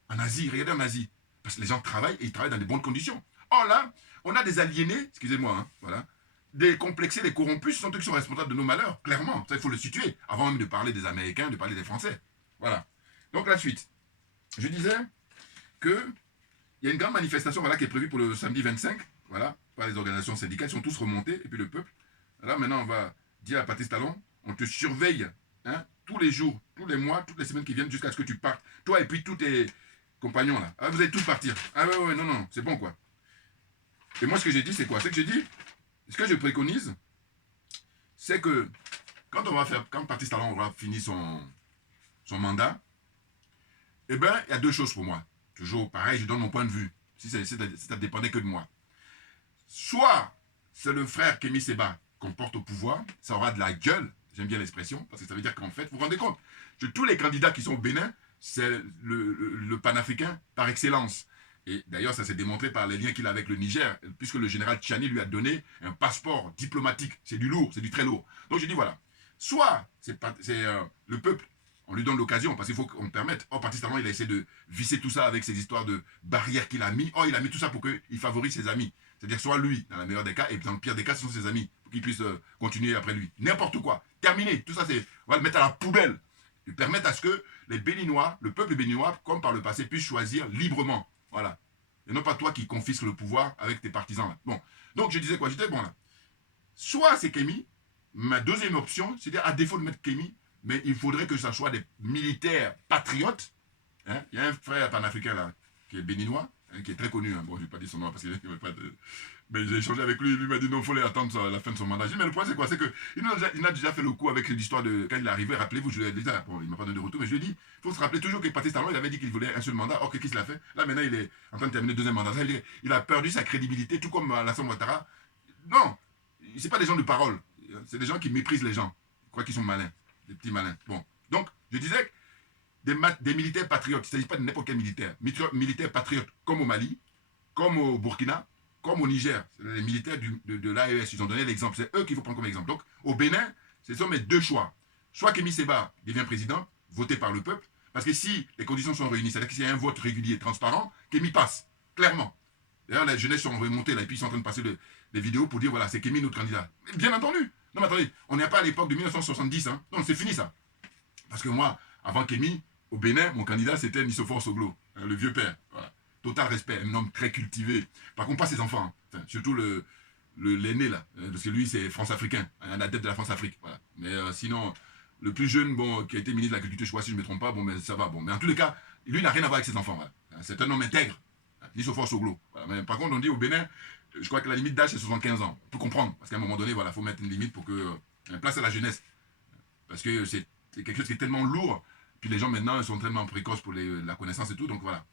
En Asie, regardez en Asie. Parce que les gens travaillent et ils travaillent dans de bonnes conditions. Or là, on a des aliénés, excusez-moi, hein, voilà, des complexés, des corrompus, ce sont eux qui sont responsables de nos malheurs, clairement. Ça, il faut le situer, avant même de parler des Américains, de parler des Français. Voilà. Donc la suite. Je disais que il y a une grande manifestation voilà, qui est prévue pour le samedi 25, voilà, par les organisations syndicales, ils sont tous remontés, et puis le peuple. Là, maintenant, on va dire à Patrice Talon, on te surveille, hein, tous les jours, tous les mois, toutes les semaines qui viennent, jusqu'à ce que tu partes. Toi et puis tous tes compagnons, là. Ah, vous allez tous partir. Ah ouais, non, non, c'est bon, quoi. Et moi, ce que j'ai dit, c'est quoi? C'est que j'ai dit, ce que je préconise, c'est que quand Patrice Talon aura fini son mandat, eh bien, il y a deux choses pour moi. Toujours pareil, je donne mon point de vue. Si ça dépendait que de moi. Soit c'est le frère Kémy Séba qu'on porte au pouvoir, ça aura de la gueule, j'aime bien l'expression, parce que ça veut dire qu'en fait, vous vous rendez compte, que tous les candidats qui sont au Bénin, c'est le panafricain par excellence. Et d'ailleurs, ça s'est démontré par les liens qu'il a avec le Niger, puisque le général Tchani lui a donné un passeport diplomatique. C'est du lourd, c'est du très lourd. Donc je dis voilà, soit c'est le peuple, on lui donne l'occasion, parce qu'il faut qu'on permette. Or, Patrice Talon, il a essayé de visser tout ça avec ces histoires de barrières qu'il a mis. Or, il a mis tout ça pour qu'il favorise ses amis. C'est-à-dire soit lui, dans le meilleur des cas, et dans le pire des cas, ce sont ses amis, pour qu'ils puissent continuer après lui. N'importe quoi. Terminé. Tout ça, on va le mettre à la poubelle. Et permettre à ce que les Béninois, le peuple béninois, comme par le passé, puissent choisir librement. Voilà. Et non pas toi qui confisques le pouvoir avec tes partisans là. Bon. Donc je disais quoi? J'étais bon là. Soit c'est Kémy, ma deuxième option, c'est-à-dire à défaut de mettre Kémy, mais il faudrait que ce soit des militaires patriotes. Hein? Il y a un frère panafricain là, qui est béninois, hein, qui est très connu. Hein. Bon, je ne vais pas dire son nom parce qu'il n'y avait pas de. Mais j'ai échangé avec lui, lui m'a dit non, il faut attendre la fin de son mandat. Mais le point c'est quoi? C'est qu'il a déjà fait le coup avec l'histoire de. Quand il est arrivé, rappelez-vous, je lui ai dit, bon, il ne m'a pas donné de retour, mais je lui ai dit, il faut se rappeler toujours que Patrice Talon, il avait dit qu'il voulait un seul mandat, or qu'est-ce qu'il a fait? Là maintenant il est en train de terminer le deuxième mandat. Il a perdu sa crédibilité, tout comme Alassane Ouattara. Non, c'est pas des gens de parole, c'est des gens qui méprisent les gens, ils croient qu'ils sont malins, des petits malins. Bon, donc je disais des militaires patriotes, il ne s'agit pas de n'importe quel militaire, militaires patriotes comme au Mali, comme au Burkina, comme au Niger, les militaires de l'AES, ils ont donné l'exemple, c'est eux qu'il faut prendre comme exemple. Donc, au Bénin, ce sont mes deux choix. Soit Kémy Séba devient président, voté par le peuple, parce que si les conditions sont réunies, c'est-à-dire qu'il y a un vote régulier et transparent, Kémy passe, clairement. D'ailleurs, les jeunesses sont remontées là, et puis ils sont en train de passer des vidéos pour dire, voilà, c'est Kémy notre candidat. Bien entendu. Non, mais attendez, on n'est pas à l'époque de 1970, hein. Non, c'est fini ça. Parce que moi, avant Kémy, au Bénin, mon candidat, c'était Nissophore Soglo, hein, le vieux père. Voilà. Total respect, un homme très cultivé. Par contre, pas ses enfants, hein. Enfin, surtout l'aîné là, parce que lui c'est France-Africain, un adepte de la France-Afrique. Voilà. Mais sinon, le plus jeune, bon, qui a été ministre de l'Agriculture, je crois si je ne me trompe pas, bon, mais ça va. Bon, mais en tous les cas, lui n'a rien à voir avec ses enfants. Voilà. C'est un homme intègre, Nissophore Soglo. Voilà. Mais par contre, on dit au Bénin, je crois que la limite d'âge c'est 75 ans. On peut comprendre, parce qu'à un moment donné, voilà, faut mettre une limite pour que place à la jeunesse, parce que c'est quelque chose qui est tellement lourd. Puis les gens maintenant ils sont tellement précoces pour la connaissance et tout, donc voilà.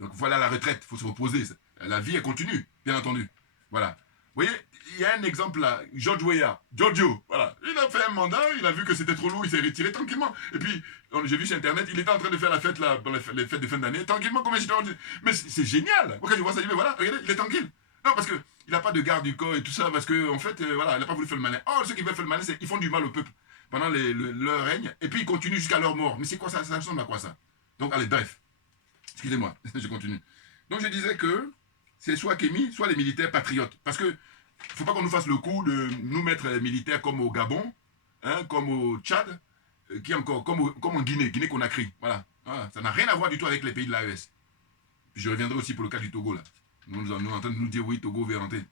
Donc voilà la retraite, il faut se reposer. La vie, elle continue, bien entendu. Voilà. Vous voyez, il y a un exemple là, George Weah, Giorgio, voilà. Il a fait un mandat, il a vu que c'était trop lourd, il s'est retiré tranquillement. Et puis, j'ai vu sur Internet, il était en train de faire la fête là, dans les fêtes de fin d'année, tranquillement, comme j'étais. Mais c'est génial. Quand je vois ça, je dis, mais voilà, regardez, il est tranquille. Non, parce qu'il n'a pas de garde du corps et tout ça, parce qu'en fait, voilà, il n'a pas voulu faire le malin. Oh, ceux qui veulent faire le malin, ils font du mal au peuple pendant leur règne, et puis ils continuent jusqu'à leur mort. Mais c'est quoi ça? Ça ressemble à quoi ça? Donc, allez, bref. Excusez-moi, je continue. Donc je disais que c'est soit Kémy, soit les militaires patriotes. Parce que il ne faut pas qu'on nous fasse le coup de nous mettre les militaires comme au Gabon, hein, comme au Tchad, qui encore, comme en Guinée, Guinée-Conakry. Voilà. Voilà. Ça n'a rien à voir du tout avec les pays de l'AES. Puis je reviendrai aussi pour le cas du Togo là. Nous sommes en train de nous dire oui, Togo veut rentrer.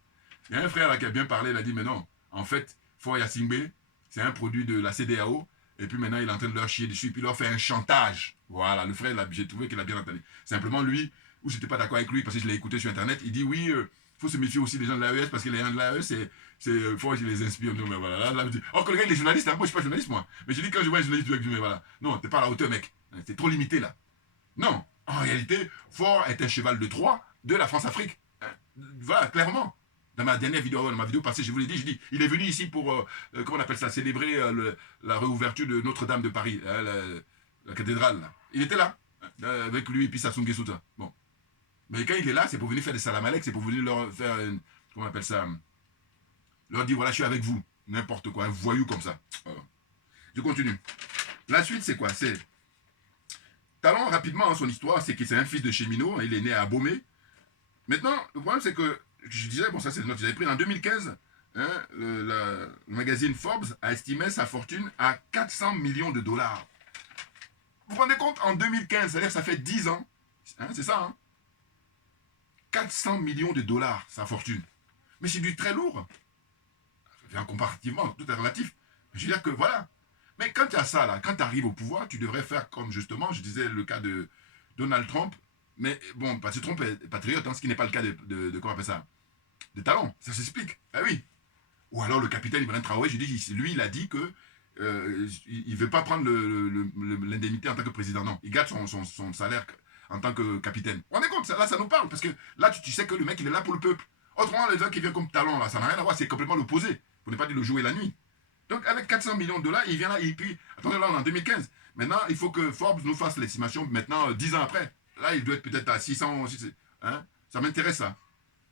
Il y a un frère là qui a bien parlé, il a dit mais non, en fait, Fort Yacingbe, c'est un produit de la CEDEAO, et puis maintenant il est en train de leur chier dessus, et puis il leur fait un chantage. Voilà, le frère, j'ai trouvé qu'il a bien entendu. Simplement lui, où j'étais pas d'accord avec lui, parce que je l'ai écouté sur internet, il dit oui, faut se méfier aussi des gens de l'AES, parce que les gens de l'AES, c'est fort qu'ils les inspirent. Mais voilà, là, oh, que le gars, il est journaliste, hein, moi je suis pas journaliste, moi. Mais je dis quand je vois un journaliste, je dis, mais voilà, non, t'es pas à la hauteur, mec. C'est trop limité là. Non, en réalité, Fort est un cheval de Troie de la France-Afrique. Voilà, clairement. Dans ma dernière vidéo, dans ma vidéo passée, je vous l'ai dit, je dis, il est venu ici pour, comment on appelle ça, célébrer la réouverture de Notre-Dame de Paris, la cathédrale. Là. Il était là, avec lui et puis Sassou Nguesso. Bon. Mais quand il est là, c'est pour venir faire des salamalek, c'est pour venir leur faire, comment on appelle ça, leur dire, voilà, je suis avec vous. N'importe quoi, un voyou comme ça. Voilà. Je continue. La suite, c'est quoi? C'est Talon, rapidement, hein, son histoire, c'est que c'est un fils de cheminot, hein, il est né à Abomey. Maintenant, le problème, c'est que, je disais, bon, ça c'est une note que j'avais pris en 2015, hein, le magazine Forbes a estimé sa fortune à 400 millions de dollars. Vous vous rendez compte, en 2015, c'est-à-dire que ça fait 10 ans, hein, c'est ça, hein, 400 millions de dollars, sa fortune. Mais c'est du très lourd. Comparativement, tout est relatif. Je veux dire que voilà. Mais quand tu as ça, là, quand tu arrives au pouvoir, tu devrais faire comme justement, je disais le cas de Donald Trump. Mais bon, parce que Trump est patriote, hein, ce qui n'est pas le cas de comment on appelle ça, de Talon. Ça s'explique. Ah oui. Ou alors le capitaine Ibrahim Traoré, je dis, lui, il a dit que il ne veut pas prendre l'indemnité en tant que président. Non, il garde son salaire en tant que capitaine. On est compte, là, ça nous parle. Parce que là, tu sais que le mec, il est là pour le peuple. Autrement, les gens qui viennent comme Talon, là, ça n'a rien à voir, c'est complètement l'opposé. Pour ne pas dire le jour et la nuit. Donc, avec 400 millions de dollars, il vient là, et puis, attendez, là, on est en 2015. Maintenant, il faut que Forbes nous fasse l'estimation, maintenant, 10 ans après. Là, il doit être peut-être à 600, hein. Ça m'intéresse, ça.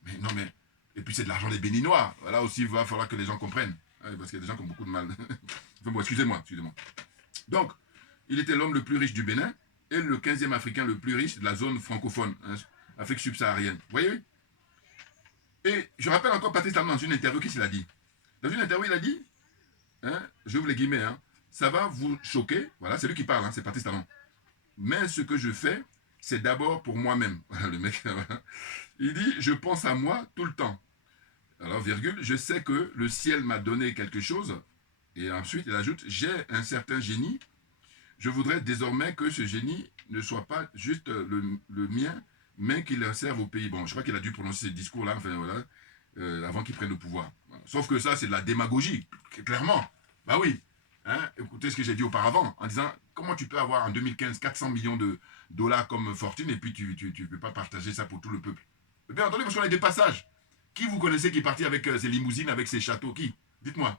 Mais non, mais. Et puis, c'est de l'argent des Béninois. Là aussi, il va falloir que les gens comprennent. Parce qu'il y a des gens qui ont beaucoup de mal. Enfin, bon, excusez-moi. Donc, il était l'homme le plus riche du Bénin et le 15e Africain le plus riche de la zone francophone, hein, Afrique subsaharienne. Vous voyez? Et je rappelle encore Patrice Talon dans une interview, qu'est-ce qu'il a dit? Dans une interview, il a dit, hein, j'ouvre les guillemets, hein, ça va vous choquer, voilà, c'est lui qui parle, hein, c'est Patrice Talon. Mais ce que je fais, c'est d'abord pour moi-même. Le mec, il dit, je pense à moi tout le temps. Alors, virgule, je sais que le ciel m'a donné quelque chose. Et ensuite, il ajoute, j'ai un certain génie. Je voudrais désormais que ce génie ne soit pas juste le mien, mais qu'il serve au pays. Bon, je crois qu'il a dû prononcer ce discours-là, enfin voilà, avant qu'il prenne le pouvoir. Voilà. Sauf que ça, c'est de la démagogie, clairement. Bah oui. Hein, écoutez ce que j'ai dit auparavant, en disant, comment tu peux avoir en 2015 400 millions de dollars comme fortune et puis tu ne peux pas partager ça pour tout le peuple. Bien entendu, parce qu'on a des passages. Qui vous connaissez qui est parti avec ses limousines, avec ses châteaux? Qui? Dites-moi.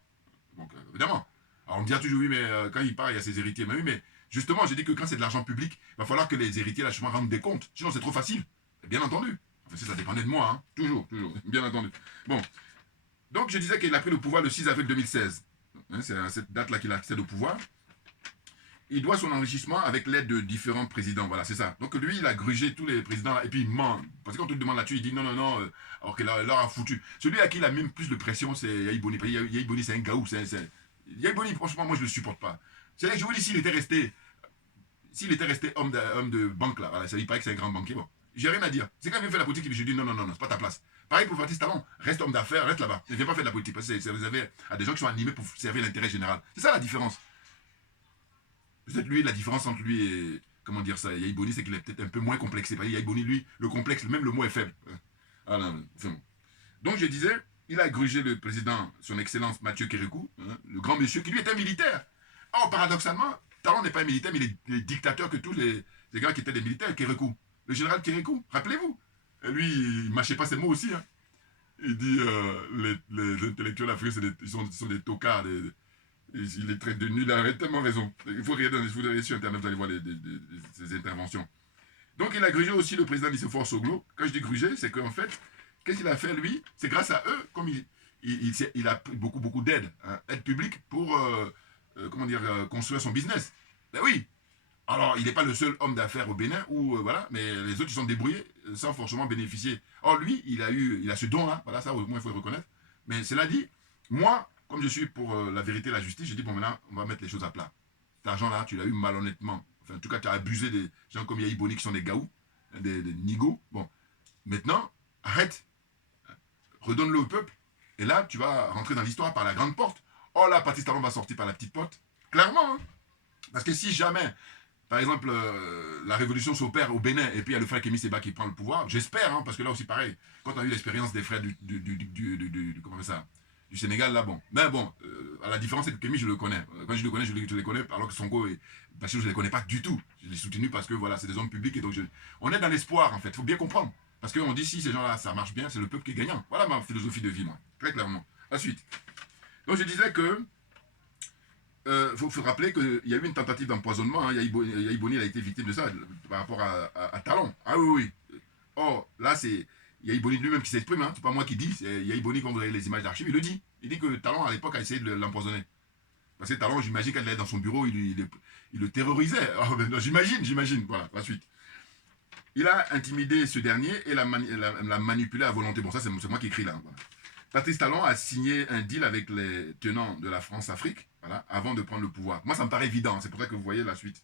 Donc, évidemment. Alors, on me dira toujours, oui, mais quand il part, il y a ses héritiers. Mais oui, mais justement, j'ai dit que quand c'est de l'argent public, il va falloir que les héritiers, là, rendent des comptes. Sinon, c'est trop facile. Bien entendu. Enfin, ça dépendait de moi, hein. Toujours. Bien entendu. Bon. Donc, je disais qu'il a pris le pouvoir le 6 avril 2016. Hein, c'est à cette date-là qu'il accède au pouvoir. Il doit son enrichissement avec l'aide de différents présidents. Voilà, c'est ça. Donc lui, il a grugé tous les présidents et puis il ment. Parce que quand on te demande là-dessus, il dit non, alors qu'il leur a foutu. Celui à qui il a même plus de pression, c'est Yahi Boni. Yahi Boni, c'est un gaou. Yahi Boni, franchement, moi, je ne le supporte pas. C'est-à-dire que je vous dis, s'il était resté homme de banque, là, voilà, il paraît que c'est un grand banquier. Bon, j'ai rien à dire. C'est quand il vient faire la politique que je dis non, c'est pas ta place. Pareil pour Patrice Talon, reste homme d'affaires, reste là-bas. Ne viens pas faire de la politique parce que c'est réservé à des gens qui sont animés pour servir l'intérêt général. C'est ça la différence. Peut-être lui, la différence entre lui et, comment dire ça, Yahi Boni, c'est qu'il est peut-être un peu moins complexé. Yahi Boni, lui, le complexe, même le mot est faible. Ah non, c'est bon. Donc je disais, il a grugé le président, son excellence Mathieu Kérékou, hein, le grand monsieur, qui lui était militaire. Or, paradoxalement, Talon n'est pas un militaire, mais il est dictateur que tous les gars qui étaient des militaires, Kérékou. Le général Kérékou, rappelez-vous. Et lui, il ne mâchait pas ses mots aussi. Hein. Il dit, les intellectuels africains, ils sont des tocards, il est très de nul, il a tellement raison. Il faut regarder sur Internet, vous allez voir ses interventions. Donc il a grugé aussi le président Nicéphore Soglo. Quand je dis grugé, c'est qu'en fait, qu'est-ce qu'il a fait lui? C'est grâce à eux, comme il a pris beaucoup d'aide, hein, aide publique pour construire son business. Ben oui. Alors il n'est pas le seul homme d'affaires au Bénin, voilà, mais les autres ils sont débrouillés sans forcément bénéficier. Or lui, il a ce don-là, voilà, ça au moins il faut le reconnaître. Mais cela dit, moi, comme je suis pour la vérité et la justice, je dis, bon, maintenant, on va mettre les choses à plat. Cet argent-là, tu l'as eu malhonnêtement. Enfin, en tout cas, tu as abusé des gens comme Yahi Boni qui sont des gaous, des nigauds. Bon, maintenant, arrête, redonne-le au peuple, et là, tu vas rentrer dans l'histoire par la grande porte. Oh là, Patrice Talon va sortir par la petite porte. Clairement, hein. Parce que si jamais, par exemple, la révolution s'opère au Bénin, et puis il y a le frère Kémy Séba qui prend le pouvoir, j'espère, hein, parce que là aussi, pareil, quand on a eu l'expérience des frères comment ça, du Sénégal, là, bon. Mais bon, à la différence, c'est que Kémy, je le connais. Quand je le connais, je les connais, alors que Sonko et Bachir, je ne les connais pas du tout. Je les ai soutenus parce que, voilà, c'est des hommes publics, et donc on est dans l'espoir, en fait. Il faut bien comprendre. Parce qu'on dit, si ces gens-là, ça marche bien, c'est le peuple qui est gagnant. Voilà ma philosophie de vie, moi. Très clairement. La suite. Donc, je disais que faut rappeler qu'il y a eu une tentative d'empoisonnement. Hein. Yahi Boni a été victime de ça par rapport à Talon. Ah oui, oui. Or, là, c'est Yahi Boni lui-même qui s'exprime. Hein. C'est pas moi qui dis. C'est Yahi Boni, quand vous avez les images d'archives, il le dit. Il dit que Talon, à l'époque, a essayé de l'empoisonner. Parce que Talon, j'imagine qu'elle allait dans son bureau, il le terrorisait. Alors, j'imagine. Voilà, la suite. Il a intimidé ce dernier et l'a manipulé à volonté. Bon, ça, c'est moi qui écris là. Voilà. Patrice Talon a signé un deal avec les tenants de la France-Afrique, voilà, avant de prendre le pouvoir. Moi, ça me paraît évident, c'est pour ça que vous voyez la suite.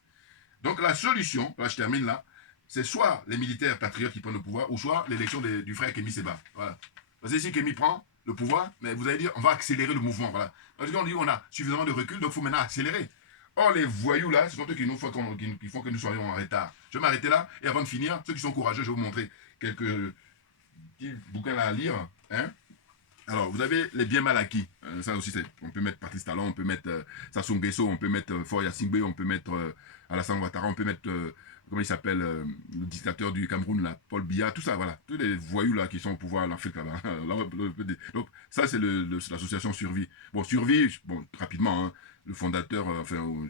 Donc, la solution, là, je termine là, c'est soit les militaires patriotes qui prennent le pouvoir, ou soit l'élection du frère Kémy Séba. Voilà. Parce que si Kémy prend le pouvoir, mais vous allez dire, on va accélérer le mouvement. Voilà. Parce qu'on dit, on a suffisamment de recul, donc il faut maintenant accélérer. Or, les voyous là, ce sont eux qui font que nous soyons en retard. Je vais m'arrêter là, et avant de finir, ceux qui sont courageux, je vais vous montrer quelques petits bouquins là à lire. Hein. Alors, vous avez les biens mal acquis. Ça aussi, on peut mettre Patrice Talon, on peut mettre Sassou Nguesso, on peut mettre Foya Singbe, on peut mettre Alassane Ouattara, on peut mettre, comment il s'appelle, le dictateur du Cameroun, là, Paul Biya, tout ça, voilà. Tous les voyous là qui sont au pouvoir en Afrique, là. Donc, ça, c'est l'association Survie. Bon, Survie, bon, rapidement, hein, le fondateur,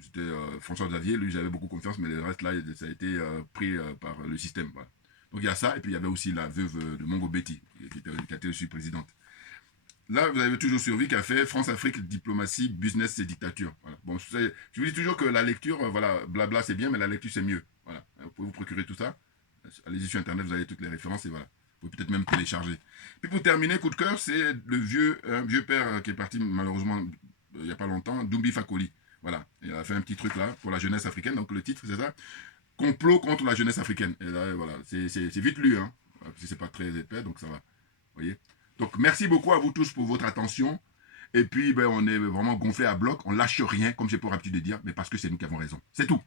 c'était François Xavier, lui, j'avais beaucoup confiance, mais le reste, là, ça a été pris par le système. Voilà. Donc, il y a ça, et puis il y avait aussi la veuve de Mongo Betty, qui a été aussi présidente. Là, vous avez toujours Survie qui a fait France-Afrique, diplomatie, business et dictature. Voilà. Bon, je vous dis toujours que la lecture, voilà, blabla, c'est bien, mais la lecture, c'est mieux. Voilà. Vous pouvez vous procurer tout ça. Allez-y sur Internet, vous avez toutes les références et voilà. Vous pouvez peut-être même télécharger. Puis pour terminer, coup de cœur, c'est le vieux père qui est parti malheureusement il n'y a pas longtemps, Doumbia Fakoli. Voilà. Il a fait un petit truc là pour la jeunesse africaine. Donc le titre, c'est ça. Complot contre la jeunesse africaine. Et là, voilà. C'est vite lu, hein. C'est pas très épais, donc ça va. Vous voyez. Donc, merci beaucoup à vous tous pour votre attention. Et puis, ben, on est vraiment gonflé à bloc. On lâche rien, comme j'ai pour habitude de dire, mais parce que c'est nous qui avons raison. C'est tout.